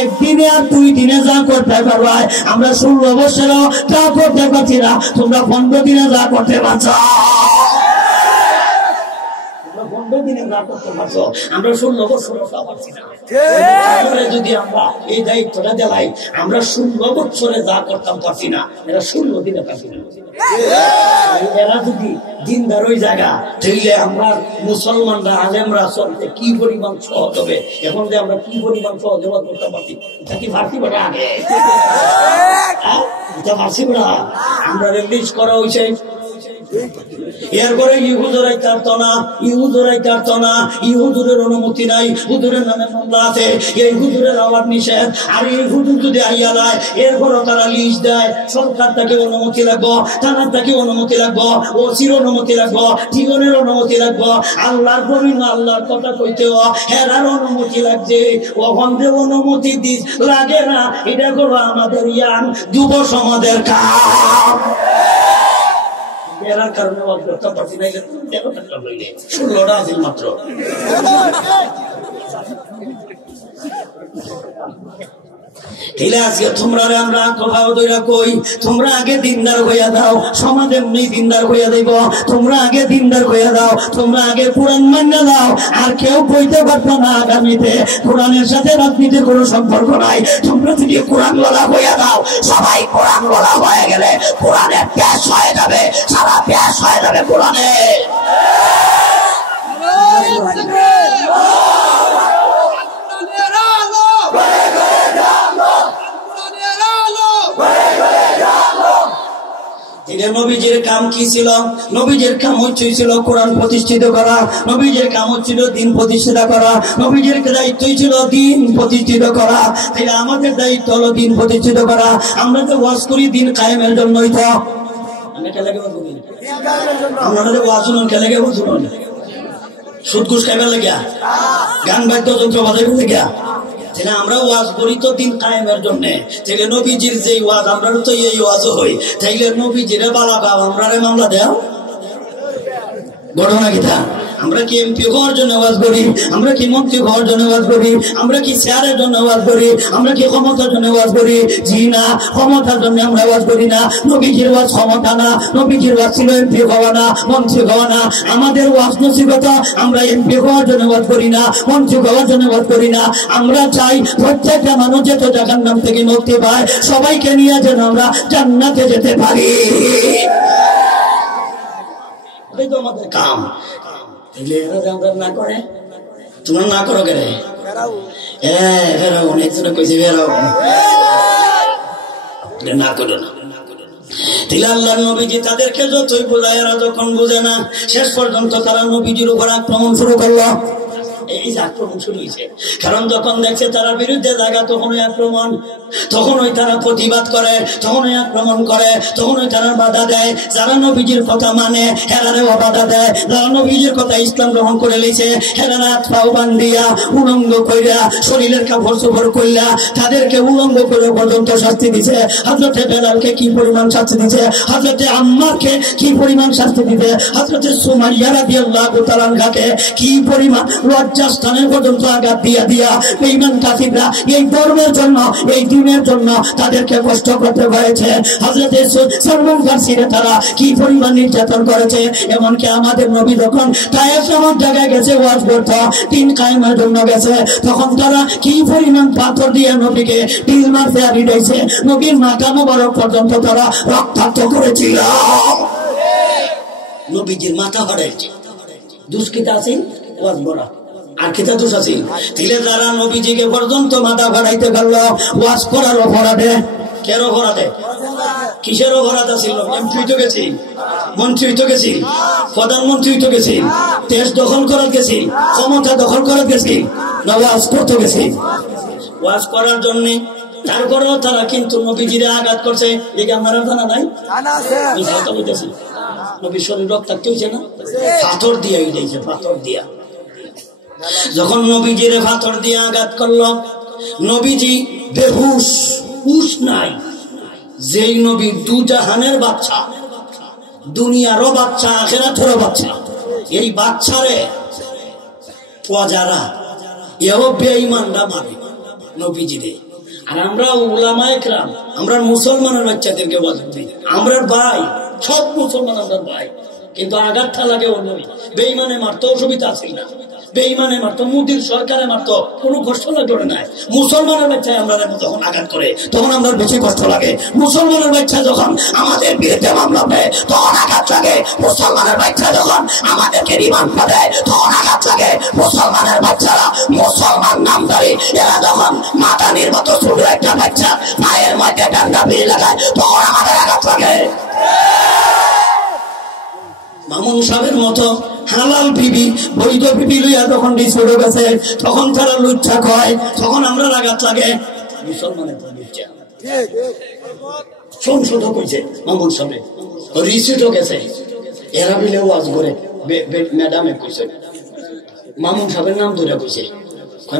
একদিনে আর 2 দিনে যা করতে পারবা, আমরা 16 বছরও তা করতে পারছি না, তোমরা 15 দিনে যা করতে পারছ। আমরা 16 বছরও তা পারছি না। যদি আমরা এই দায়িত্বটা দেলাই, আমরা 16 বছরে যা করতাম পারছি না, এরা 16 দিনে পারছি না। এরা যদি দিনদার ওই জায়গা তাইলে আমরা মুসলমানরা আলেমরা চলতে কি পরিমাণ সহজ হবে। এখন যে আমরা কি পরিমাণ সহজ করতে পারছি, এটা কি ফার্সি বড়া আগে এটা ফার্সি বড়া আমরা রিলিজ করা হয়েছে। এরপরে ইহুদুরাই কাটতো না, ইহুদুরের অনুমতি নাই, হুজুরের নামে মামলা আছে, এই হুজুরের আওয়াজ নিষেধ। আর এই হুজুর যদি আইয়া দেয়, এরপরও তারা লিস্ট দেয়, সরকার তাকে অনুমতি লাগবো, থানার তাকে অনুমতি লাগবো, ওসির অনুমতি লাগবো, ঠিকানের অনুমতি লাগবো, আল্লাহর বিভিন্ন আল্লাহর কথা কইতেও হেরার অনুমতি লাগছে। ওখান যে অনুমতি দিস লাগে না, এটা করবো আমাদের ইয়াং যুব সমাজের কাজ। এরা কারণে করতে পারছি না, 16টা আছে মাত্র। তোমরা আমরা কোথাও দইরা কই, তোমরা আগে দিনদার হইয়া দাও, সমাজ এমনি দিনদার হইয়া দেব। তোমরা আগে দিনদার হইয়া দাও, তোমরা আগে কোরআন মান্য দাও। আর কেউ কইতে পারতো না আগামীতে কোরআনের সাথে রাজনীতির কোনো সম্পর্ক নাই। তোমরা যদি কোরআন বলা হইয়া দাও, সবাই কোরআন বলা হয়ে গেলে কোরআনের প্যাস হয়ে যাবে, সারা প্যাস হয়ে যাবে কোরআনে। নবীজির কাম কি ছিল? নবীজির কাম হচ্ছিল কোরআন প্রতিষ্ঠিত করা, নবীজির কাম হচ্ছিল দিন প্রতিষ্ঠিত করা, নবীজির দায়িত্বই ছিল দিন প্রতিষ্ঠিত করা। তাহলে আমাদের দায়িত্ব হলো দিন প্রতিষ্ঠিত করা। আমরা তো ওয়াজ করি দিন কায়েমের জন্যই। তো আপনারা যে ওয়াজ শুনুন কে লাগে শুনুন, সুদ ঘুষ খাইবার লাগিয়া, গান বাদ্যযন্ত্র বাজাইবার লাগিয়া? আমরা ওয়াজ করি তো দিন কায়েমের জন্য। তাইলে নবীজির যে ওয়াজ, আমরা তো এই ওয়াজও হই, তাইলে নবীজিরে বালা পাও, আমরা মামলা দেও ঘটনা কিতা? আমরা কি এমপি হওয়ার জন্য ওয়াজ করি? আমরা কি মন্ত্রী হওয়ার জন্য ওয়াজ করি? আমরা কি চেয়ারের জন্য ওয়াজ করি? আমরা কি ক্ষমতার জন্য ওয়াজ করি? জি না, ক্ষমতার জন্য আমরা ওয়াজ করি না। নবীজির ওয়াজ ক্ষমতা না, নবীজির ওয়াজ ছিল এমপি হওয়া না, মন্ত্রী হওয়া না। আমাদের ওয়াজ নসিহত, আমরা এমপি হওয়ার জন্য ওয়াজ করি না, মন্ত্রী হওয়ার জন্য ওয়াজ করি না। আমরা চাই প্রত্যেকটা মানুষ যেত জাহান্নাম থেকে মুক্তি পায়, সবাইকে নিয়ে যেন আমরা জান্নাতে যেতে পারি। এই তো আমাদের কাম। না করে তোমরা না করো কেন? অনেকজনে কইছে বেরাও না করো না। তাহলে আল্লাহর নবীজি তাদেরকে যতই বোঝায় এরা যখন বোঝে না, শেষ পর্যন্ত তারা নবীজির উপর আক্রমণ শুরু করলো। এই যে আক্রমণ শুরু হয়েছে, কারণ যখন দেখছে তারা বিরুদ্ধে জায়গা তখনই আক্রমণ, তখনই তারা প্রতিবাদ করে, তখনই আক্রমণ করে, তখনই তারা বাধা দেয়। যারা নবীজির কথা মানে হেরারেও বাধা দেয়, যারা নবীজির কথা ইসলাম গ্রহণ করে লিছে হেরারা হাত পাও বান্ধিয়া উলঙ্গ কইরা শরীরের কাপড় চোপড় কইরা তাদেরকে উলঙ্গ করে পর্যন্ত শাস্তি দিছে। হযরতে বেলালকে কি পরিমাণ শাস্তি দিছে, হযরতে আম্মারকে কি পরিমাণ শাস্তি দিছে, হযরতে সুমাইয়া রাদিয়াল্লাহু তাআলা আনহাকে কি পরিমাণ লজ্জাস্থানের পর্যন্ত আঘাত দিয়া দিয়া বেঈমান কাফিররা এই ধর্মের জন্য, এই দ্বীনের জন্য তাদেরকে কষ্ট করতে হয়েছে। হযরতে সালমান ফারসিরে তারা কি পরিমাণ নির্যাতন করেছে। এমনকি আমাদের নবী যখন তায়েফ নামক জায়গায় গেছে ওয়াজ করতে, দিন কায়েমের জন্য গেছে, তখন তারা কি পরিমাণ পাথর দিয়ে নবীকে ঢিল মারতে আনি দিয়েছে। নবীর মাথা মোবারক পর্যন্ত তারা রক্তাক্ত করেছিল। নবীজির মাথা হারাইছে। দুষ্কৃত আছে ওয়াজ করা আর কিতা দোষ আছে। তাহলে যারা নবীজিকে পর্যন্ত মাথা ফাড়াইতে পারলো ওয়াজ করার অপরাধে, কেন অপরাধে, কিসের অপরাধ ছিল? এমপি তো গেছি, মন্ত্রী তো গেছি, প্রধানমন্ত্রী তো গেছি, দেশ দখল করার গেছি, ক্ষমতা দখল করার গেছি, না ওয়াজ করতে গেছি? ওয়াজ করার জন্য। তারপরেও তারা কিন্তু নবীজিরে আঘাত করছে। দেখে আমার জানা নাই, নবীর শরীর রক্তাক্ত হয়েছে না, পাথর দিয়া উঠেছে, পাথর দিয়া। যখন নবীজিরে পাথর দিয়ে আঘাত করলো, নবীজি বেহুশ, হুশ নাই। যেই নবী দু জাহানের বাচ্চা, দুনিয়ারও বাচ্চা আখিরাতেরও বাচ্চা, এই বাচ্চারে প্রজারা এও বেঈমানরা মানে নবীজিরে। আর আমরা উলামায়ে কেরাম, আমরা মুসলমানের বাচ্চাদেরকে বলছি আমরা ভাই, সব মুসলমান আমরা ভাই, কিন্তু আঘাতটা লাগে অন্য। বেঈমানে মারতো, অসুবিধা ছিল না। বেঈমানে মারতো, মোদির সরকারে মারতো, কোনো কষ্ট লাগবে না। মুসলমানের বাচ্চায় আমরা যখন আঘাত করে তখন আমরা বেশি কষ্ট লাগে। মুসলমানের বাচ্চা যখন আমাদের বিরুদ্ধে মামলা দেয় তখন আঘাত লাগে। মুসলমানের বাচ্চা যখন আমাদেরকে রিমান্ড দেয় তখন আঘাত লাগে। মুসলমানের বাচ্চারা, মুসলমান নামধারী এরা যখন মাদানির মতো ছোট একটা বাচ্চা পায়ের মধ্যে ডান্ডা ভিড় লাগায় তখন আমাদের আঘাত লাগে। মামুন সাহেবের মতো হালাল বিবি, বৈধ বিবি লইয়া যখন ডিসিড গেছে তখন তারা লুচ্ছা কয়, তখন আমরা আঘাত লাগে। মুসলমানের লুচ্ছা সংশোধন কইছে মামুন সাহেব, রিসিটও গেছে, এরা মিলে ওয়াজ করে ম্যাডামে কইছে, মামুন সাহেবের নাম ধরে কইছে,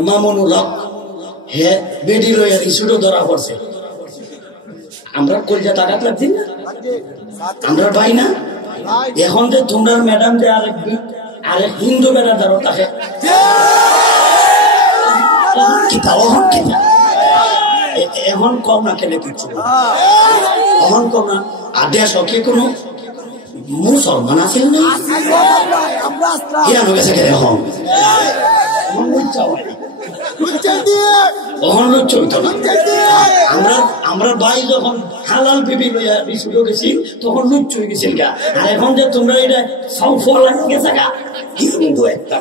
মামুনুল হক, হে বেডি লইয়া রিসিটও ধরা পড়ছে। আমরা কলজা আঘাত লাগছি না, আমরা ভাই না। এখন যে তোমরা ম্যাডাম যে আরেক হিন্দু বেড়াদারও তাকে এখন কম না, কেন কিছু এখন কম না। আর দেশ কি কোনো মুসলমান আছে না? গেছে কেন এখন আমরা ভাই যখন হালাল বিবি লইয়া রিসুল গেছি তখন লুচ্চ হয়ে গেছিল গা। আর এখন যে তোমরা এটা সব ফল গেছে গা, হিন্দু একটা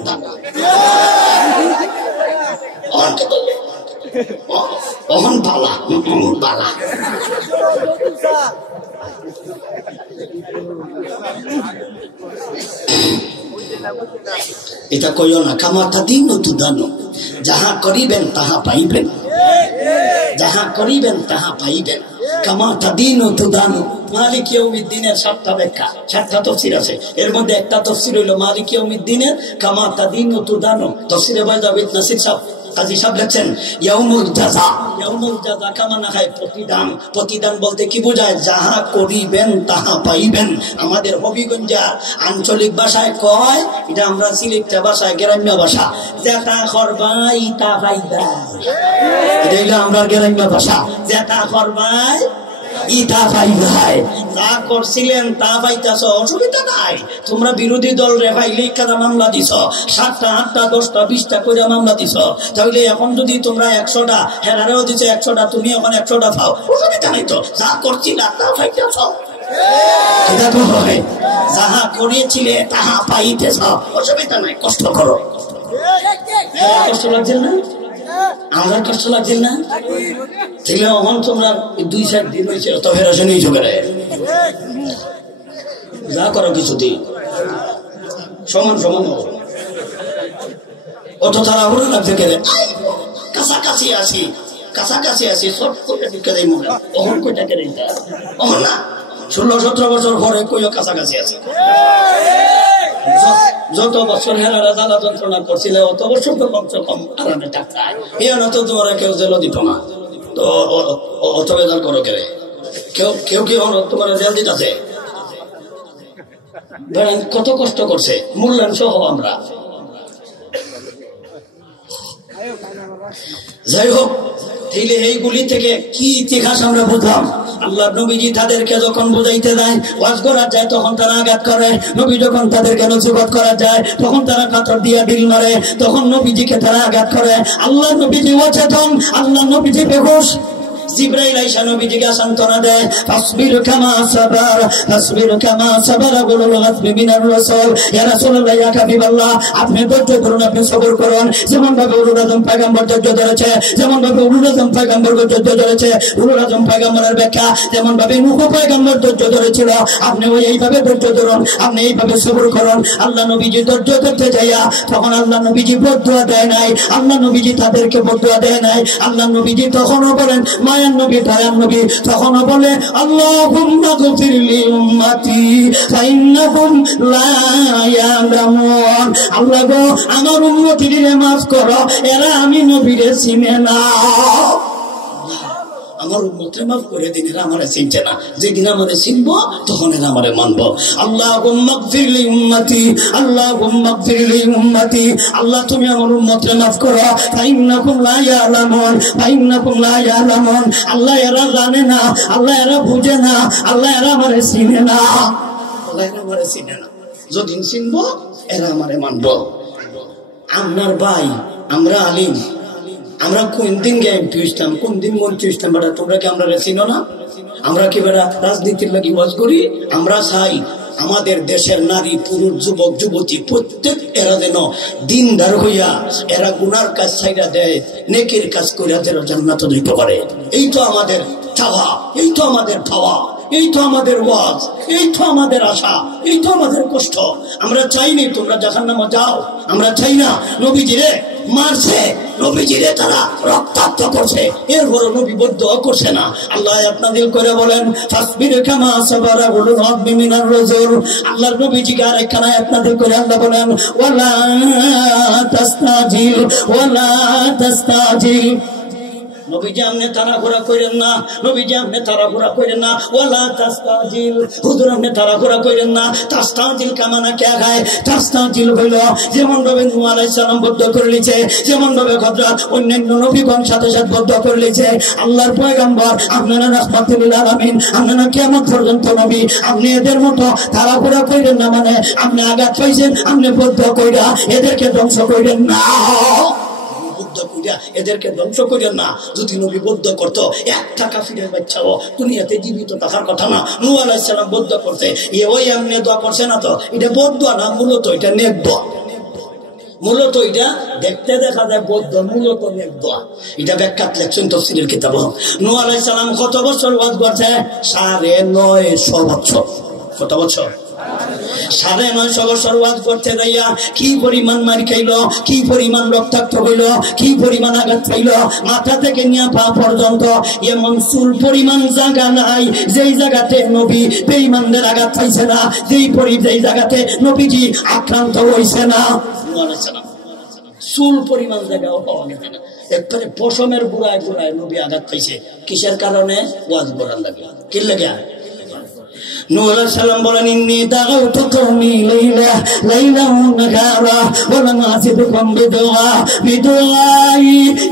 অহন বালা বালা। এটা কইও না, কামাতা দিন তু দানো, যাহা করিবেন তাহা পাইবেন, যাহা করিবেন তাহা পাইবেন, কামাতা দিন তু দানো। মালিক ইয়াউমিদ্দিনের 7টা ব্যাখ্যা, 7টা তাফসীর আছে। এর মধ্যে একটা তাফসীর হইল মালিক ইয়াউমিদ্দিনের কামাতা দিন তু দানো। তাফসীরে বাইদাউত নাসির সাহেব কাজী সাহেব লিখছেন ইয়াউমুল জাযা, ইয়াউমুল জাযা কামানা হয় প্রতিদান। প্রতিদান বলতে কি বোঝায়? যাহা করিবেন তাহা পাইবেন। আমাদের হবিগঞ্জে আঞ্চলিক ভাষায় কয়, এটা আমরা সিলেক্ট ভাষায়, গ্রাম্য ভাষা, যেটা করবাই তা পাইবা। এটা হইলো আমরা গ্রাম্য ভাষা, যেটা করবাই ইটা পাইবাই। যা করছিলেন তা পাইতেছ, অসুবিধা নাই। তোমরা বিরোধী দল রে পাইলে কারা মামলা দিছ, 7টা 8টা 10টা 20টা করে মামলা দিছ। তাহলে এখন যদি তোমরা 100টা, হেরারেও দিছে 100টা, তুমি এখন 100টা পাও, অসুবিধা নাই তো। যা করছিলা তা পাইতেছ, যাহা করিয়েছিলে তাহা পাইতেছ, অসুবিধা নাই, কষ্ট করো। কষ্ট লাগছে না? আমার কষ্ট লাগছে না? তাহলে এখন তোমরা 2-4 দিন হয়েছে তো ফেরাশনি চলে যা করো কিছুতেই সমান সমান হবো। অত তারা ওরা লাগতে গেলে কাছাকাছি আসি কাছাকাছি আসি সব করে ঢুকে দেয় মনে অহন কইটা কেড়ে অহন না 16-17 বছর পরে কইও কাছাকাছি আছে। যত বছর হেরারা জ্বালা যন্ত্রণা করছিলে অত বছর তো কমসে কম আরামে টাকায় না তো তোমার কেউ জেল দিত না। তো অত বেজাল করো কেড়ে কেউ কি তোমার জেল দিতেছে? কত কষ্ট করছে মূল্যায়ন সহ আমরা। যাই হোক তাইলে এইগুলি থেকে কি ইতিহাস আমরা বুঝলাম? আল্লাহ নবীজি তাদেরকে যখন বুঝাইতে যায় ওয়াজ করা যায় তখন তারা আঘাত করে, নবী যখন তাদেরকে নসিহত করা যায় তখন তারা কাতর দিয়া ডিল মারে, তখন নবীজিকে তারা আঘাত করে। আল্লাহ নবীজি অচেতন, আল্লাহ নবীজি বেহুশ। জিবরাইল আইসা নবীজিকে সান্ত্বনা দেয়, ফাসবির কামা সাবার ফাসবির কামা সাবার উলুল আযমি মিনার রাসূল। ইয়া রাসূলুল্লাহ ইয়া হাবিবাল্লাহ, আপনি ধৈর্য ধরুন, আপনি সবর করুন। যেমন ভাবে উলুল আযম পয়গম্বর ধৈর্য ধরেছে, যেমন ভাবে উলুল আযম পয়গম্বর ধৈর্য ধরেছে, উলুল আযম পয়গম্বরের ব্যাখ্যা যেমন ভাবে নূহ পয়গম্বর ধৈর্য ধরেছিল, আপনি ওই এইভাবে ধৈর্য ধরুন, আপনি এইভাবে সবর করুন। আল্লাহ নবীজি ধৈর্য ধরতে যাইয়া তখন আল্লাহ নবীজি বদদুয়া দেয় নাই, আল্লাহ নবীজি তাদেরকে বদদুয়া দেয় নাই। আল্লাহ নবীজি তখনও বলেন, মায়ান নবী দয়ান নবী তখনও বলে, আল্লাহুম্মা গফির লি উম্মতি ফাইন্নাহুম লা ইয়ালামুন। আল্লাহ গো আমার উম্মতিরে মাফ করো, এরা আমি নবীরে চিনে না। আমার উম্মতরে মাফ করে দিন, এরা আমারে চিনছে না। যেদিন আমারে চিনবো তখন এরা আমারে মানবো। আল্লাহুম্মা গফির লি উম্মতি আল্লাহুম্মা গফির লি উম্মতি। আল্লাহ তুমি আমার উম্মতরে মাফ করো, ফাইন্নাকুম লা ইয়ালামুন ফাইন্নাকুম লা ইয়ালামুন। আল্লাহ এরা জানে না, আল্লাহ এরা বুঝে না, আল্লাহ এরা আমারে চিনে না, আল্লাহ এরা আমারে চিনে না। যেদিন চিনবো এরা আমারে মানবো। আপনার ভাই আমরা আলিম, আমরা কোন দিন এমপি ইসলাম, কোন দিন মন্ত্রী ইসলাম, বেটা তোমরা কি আমরা চিনো না? আমরা কি বেটা রাজনীতির লাগি ওয়াজ করি? আমরা চাই আমাদের দেশের নারী পুরুষ যুবক যুবতী প্রত্যেক এরা যেন দিনদার হইয়া এরা গুনার কাজ ছাইরা দেয়, নেকির কাজ কইরা যেন জান্নাতে যাইতে পারে। এই তো আমাদের চাওয়া, এই তো আমাদের পাওয়া, এই তো আমাদের ওয়াজ, এই তো আমাদের আশা, এই তো আমাদের কষ্ট। আমরা চাইনি তোমরা জাহান্নামে যাও, আমরা চাই না নবীজিরে মারছে, নবীজিরে তারা রক্তাক্ত করছে, এরপর নবী বদদুয়া করছে না। আল্লাহ আপনাদের করে বলেন, ফাসবির কামা সাবারা উলুল আযমি মিনার রাসূল। আল্লাহর নবীজিকে আরেকখানা আপনাদের করে আল্লাহ বলেন, ওয়ালা তাস্তাজিল ওয়ালা তাস্তাজিল। নবীজি আপনি তাড়াহুড়া করেন না, নবীজি আপনি তাড়াহুড়া করেন না। ওয়ালা তাস্তাজিল, হুজুর আপনি তাড়াহুড়া করেন না। তাস্তাজিল কামানা কে খায়? তাস্তাজিল হইল যেমন ভাবে নূহ আলাইহিস সালাম বদ্ধ করে লিছে, যেমন ভাবে হযরত অন্যান্য নবীগণ সাথে সাথে বদ্ধ করে লিছে। আল্লাহর পয়গম্বর আপনারা রাহমাতুল লিল আলামিন, আপনারা কিয়ামত পর্যন্ত নবী, আপনি এদের মতো তাড়াহুড়া করেন না, মানে আপনি আঘাত পাইছেন, আপনি বদ্ধ কইরা এদেরকে ধ্বংস করেন না, এদেরকে ধ্বংস করেন না। যদি নবী বদ্ধ করতো একটা কাফিরের বাচ্চাও দুনিয়াতে জীবিত থাকার কথা না। নূহ আলাইহিস সালাম বদ্ধ করতে ওই এমনি দোয়া করছে না, তো এটা বদ্ধ না, মূলত এটা নেক দোয়া। মূলত এটা দেখতে দেখা যায় বদ্ধ, মূলত নেক দোয়া। এটা ব্যাখ্যা লেখছেন তাফসীরের কিতাব। নূহ আলাইহিস সালাম কত বছর ওয়াজ করছে? 950 বছর। কত বছর? 950 বছর ওয়াজ করতে যাইয়া কি পরিমাণ মার খাইল, কি পরিমাণ রক্তাক্ত হইল, কি পরিমাণ আঘাত পাইল, মাথা থেকে নিয়ে পা পর্যন্ত এমন চুল পরিমাণ জায়গা নাই যেই জায়গাতে নবী বেঈমানদের আঘাত পাইছে না, যেই জায়গাতে নবীজি আক্রান্ত হইছে না। চুল পরিমাণ জায়গাও পাওয়া গেছে না। একবারে পশমের গুড়ায় গুড়ায় নবী আঘাত পাইছে। কিসের কারণে? ওয়াজ করার লাগে। কি লাগে? নূহ আলাইহিস সালাম বলেন, ইন্নী দাগাউতু কওমি লাইলা লাইলা ওয়া নাহারা ওয়া লাম আযিদহুম বিদুআই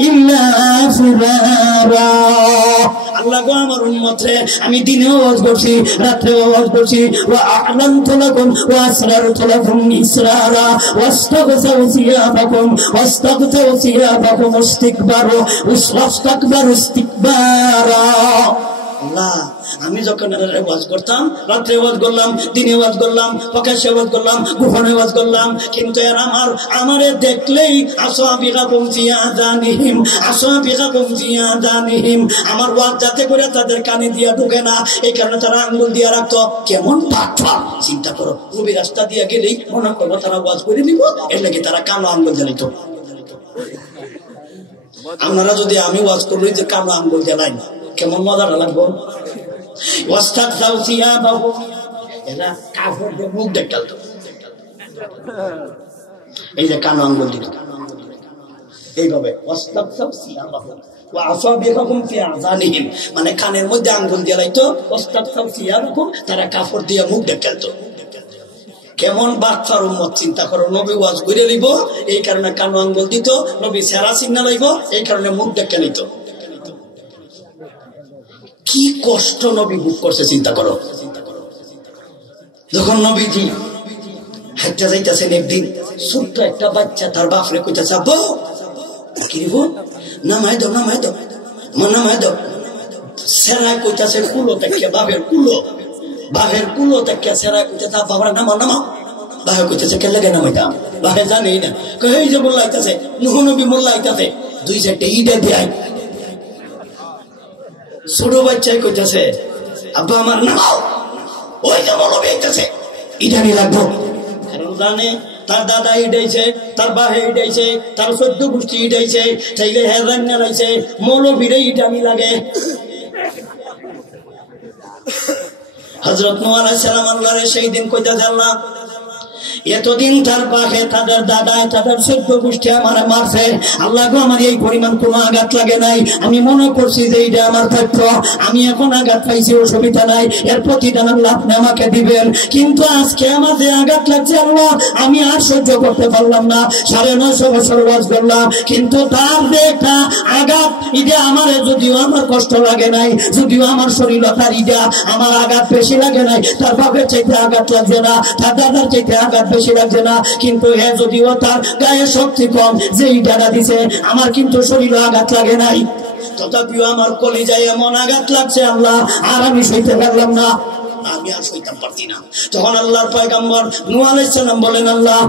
ইল্লা ফুরারা। আল্লাহ গো আমার উম্মতরে আমি দিনেও ওয়াজ করছি, রাতেও ওয়াজ করছি। ওয়া আ'লানতু লাকুম ওয়া আসরারতু লাকুম ইসরারা ওয়াস্তাগফিরু সিয়াবাকুম ইস্তিকবারা। আল্লাহ আমি যখন ওয়াজ করতাম, রাত্রে ওয়াজ করলাম, দিনে ওয়াজ করলাম, প্রকাশ্যে ওয়াজ করলাম, গোপনে ওয়াজ করলাম, কিন্তু এরা আমারে দেখলেই আসাবিগাকুম ফি আযানিহিম, আসাবিগাকুম ফি আযানিহিম, আমার ওয়াজ যাতে করে তাদের কানে দিয়া ঢুকে না, এই কারণে তারা আঙ্গুল দিয়া রাখতো। কেমন পাঠা চিন্তা করো, নবী রাস্তা দিয়া গেলেই মনে করবো তারা ওয়াজ করে নিব, এর লাগে তারা কানো আঙ্গুল জ্বালিত। আপনারা যদি আমি ওয়াজ করলি যে কানো আঙ্গুল জ্বালাই, কেমন মজাটা লাগবো। এরা কাপড় দিয়ে মুখ দেখাতো, এই যে কানো আঙ্গুল দিত এইভাবে, মানে কানের মধ্যে আঙ্গুল দিয়ে লাইতো, তারা কাপড় দিয়ে মুখ দেখাতো। কেমন বাচ্চার উম্মত চিন্তা করো, নবী ওয়াজ করে নিব এই কারণে কানো আঙ্গুল দিত, নবী সেরা সিগনাল লইব এই কারণে মুখ দেখে নিত। কি কষ্ট নবী বুক করছে চিন্তা করো। যখন নবীজি হাঁটতে যাইতেছেন, একদিন ছোট্ট একটা বাচ্চা তার বাপরে কইতেছে, আব্বু কি দিব নামাই দাও, নামাই দাও, নামাই দাও। সেরা কইতেছে কুলো থেকে, বাপের কুলো, বাপের কুলো থেকে সেরা কইতেছে বাবার নামাও, নামাও। বাহে কইতেছে কে লাগে নামাইতাম, বাহে জানেই না, এই যে মোল্লাইতেছে নুহ নবী মোল্লাইতেছে, দুই চারটে ইটা দেয়। ছোট বাচ্চাই কইতেছে আব্বা আমার নামাও, ওই যে মৌলবী আইতেছে ইটানি লাগবো। কারণ জানে তার দাদা ইটাইছে, তার বাহে ইটাইছে, তার 14 গোষ্ঠী ইটাইছে, তাইলে হেরান নাইছে মৌলবীরে ইটানি লাগে। হযরত নূহ আলাইহিস সালাম আল্লাহরে সেই দিন কইতেছে, আল্লাহ এতদিন তার পাশে তাদের দাদায় তাদের 14 গোষ্ঠী আমারে মারছে, আল্লাহ গো আমার এই পরিমাণ কোনো আঘাত লাগে নাই, আমি মনে করছি যে এইটা আমার প্রাপ্য, আমি এখন আঘাত পাইছি অসুবিধা নাই, এর প্রতিদান আল্লাহ আপনি আমাকে দিবেন। কিন্তু আজকে আমাকে আঘাত লাগছে আল্লাহ, আমি আর সহ্য করতে পারলাম না, 950 বছর ওয়াজ করলাম, কিন্তু তার যে একটা আঘাত এটা আমারে, যদিও আমার কষ্ট লাগে নাই, যদিও আমার শরীর তার ইটা আমার আঘাত বেশি লাগে নাই, তার বাপের চাইতে আঘাত লাগছে না, তার দাদার চাইতে আঘাত বেশি লাগছে না, কিন্তু হ্যাঁ যদিও তার গায়ে শক্তি কম, যে ইটাটা দিছে আমার কিন্তু শরীরে আঘাত লাগে নাই, তথাপিও আমার কলিজায় এমন আঘাত লাগছে আল্লাহ, আর আমি সইতে পারলাম না, আমি আর সইতে পারছি না। তখন আল্লাহর পয়গম্বর নূহ আলাইহিস সালাম বলেন, আল্লাহ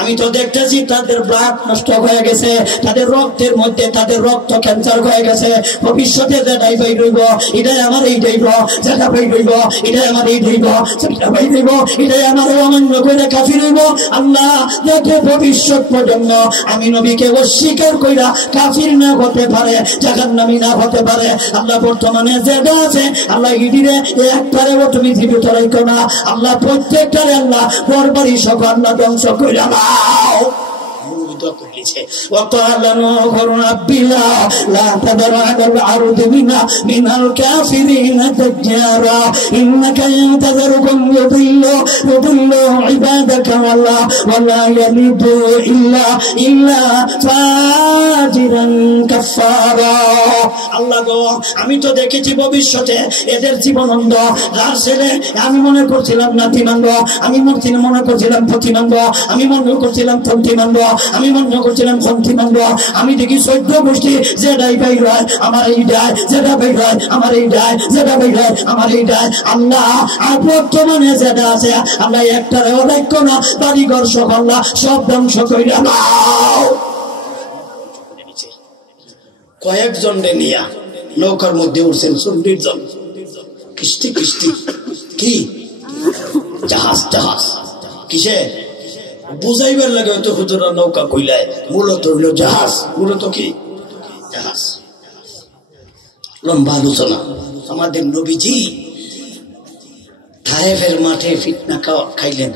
আমি তো দেখতেছি তাদের ব্লাড নষ্ট হয়ে গেছে, তাদের রক্তের মধ্যে তাদের রক্ত ক্যান্সার হয়ে গেছে, ভবিষ্যতে যেটাই বই রইব এটাই আমার এই দইব, যেটা বই রইব এটাই আমার এই দইব, যেটা বই রইব এটাই আমার অমান্য করে কাফির হইব। আল্লাহ যাতে ভবিষ্যৎ পর্যন্ত আমি নবীকে অস্বীকার কইরা কাফির না হতে পারে, জাহান্নামী না হতে পারে, আল্লাহ বর্তমানে যেটা আছে আল্লাহ ইডিরে একবারে তুমি জীবিত রাখো না, আল্লাহ প্রত্যেকটারে আল্লাহ বরবারি সহ আল্লাহ ধ্বংস কইরা নাও। وقال نوح رب لا تذر على الأرض من الكافرين ديارا إنك إن تذرهم يضلوا عبادك ولا يلدوا إلا فاجرا كفارا। আল্লাহ গো আমি তো দেখেছি ভবিষ্যতে এদের জীবনন্দ, যার ছেলে আমি মনে করছিলাম নাতি মানব, আমি মনে করছিলাম পতি মানব, আমি মনে করছিলাম পন্থী মানব, আমি মনে করছিলাম পন্থী মানব, আমি দেখি 14 গোষ্ঠী যেটাই বের হয় আমার এই ডায়, যেটা বের হয় আমার এই ডায়, যেটা বের হয় আমার এই ডায়। আল্লাহ আর বর্তমানে যেটা আছে আল্লাহ একটারেও রাখো না, বাড়িঘর সব আল্লাহ সব ধ্বংস কইরা নাও। কয়েকজন নিয়া নৌকার মধ্যে উঠছেন 40 জন, কিস্তি কিস্তি কি জাহাজ, জাহাজ কিসে বুঝাইবার লাগে হয়তো হুজুরা নৌকা কইলায়, মূলত হইল জাহাজ, মূলত কি জাহাজ। লম্বা আলোচনা। আমাদের নবীজি তায়েফের মাঠে ফিতনা খাইলেন,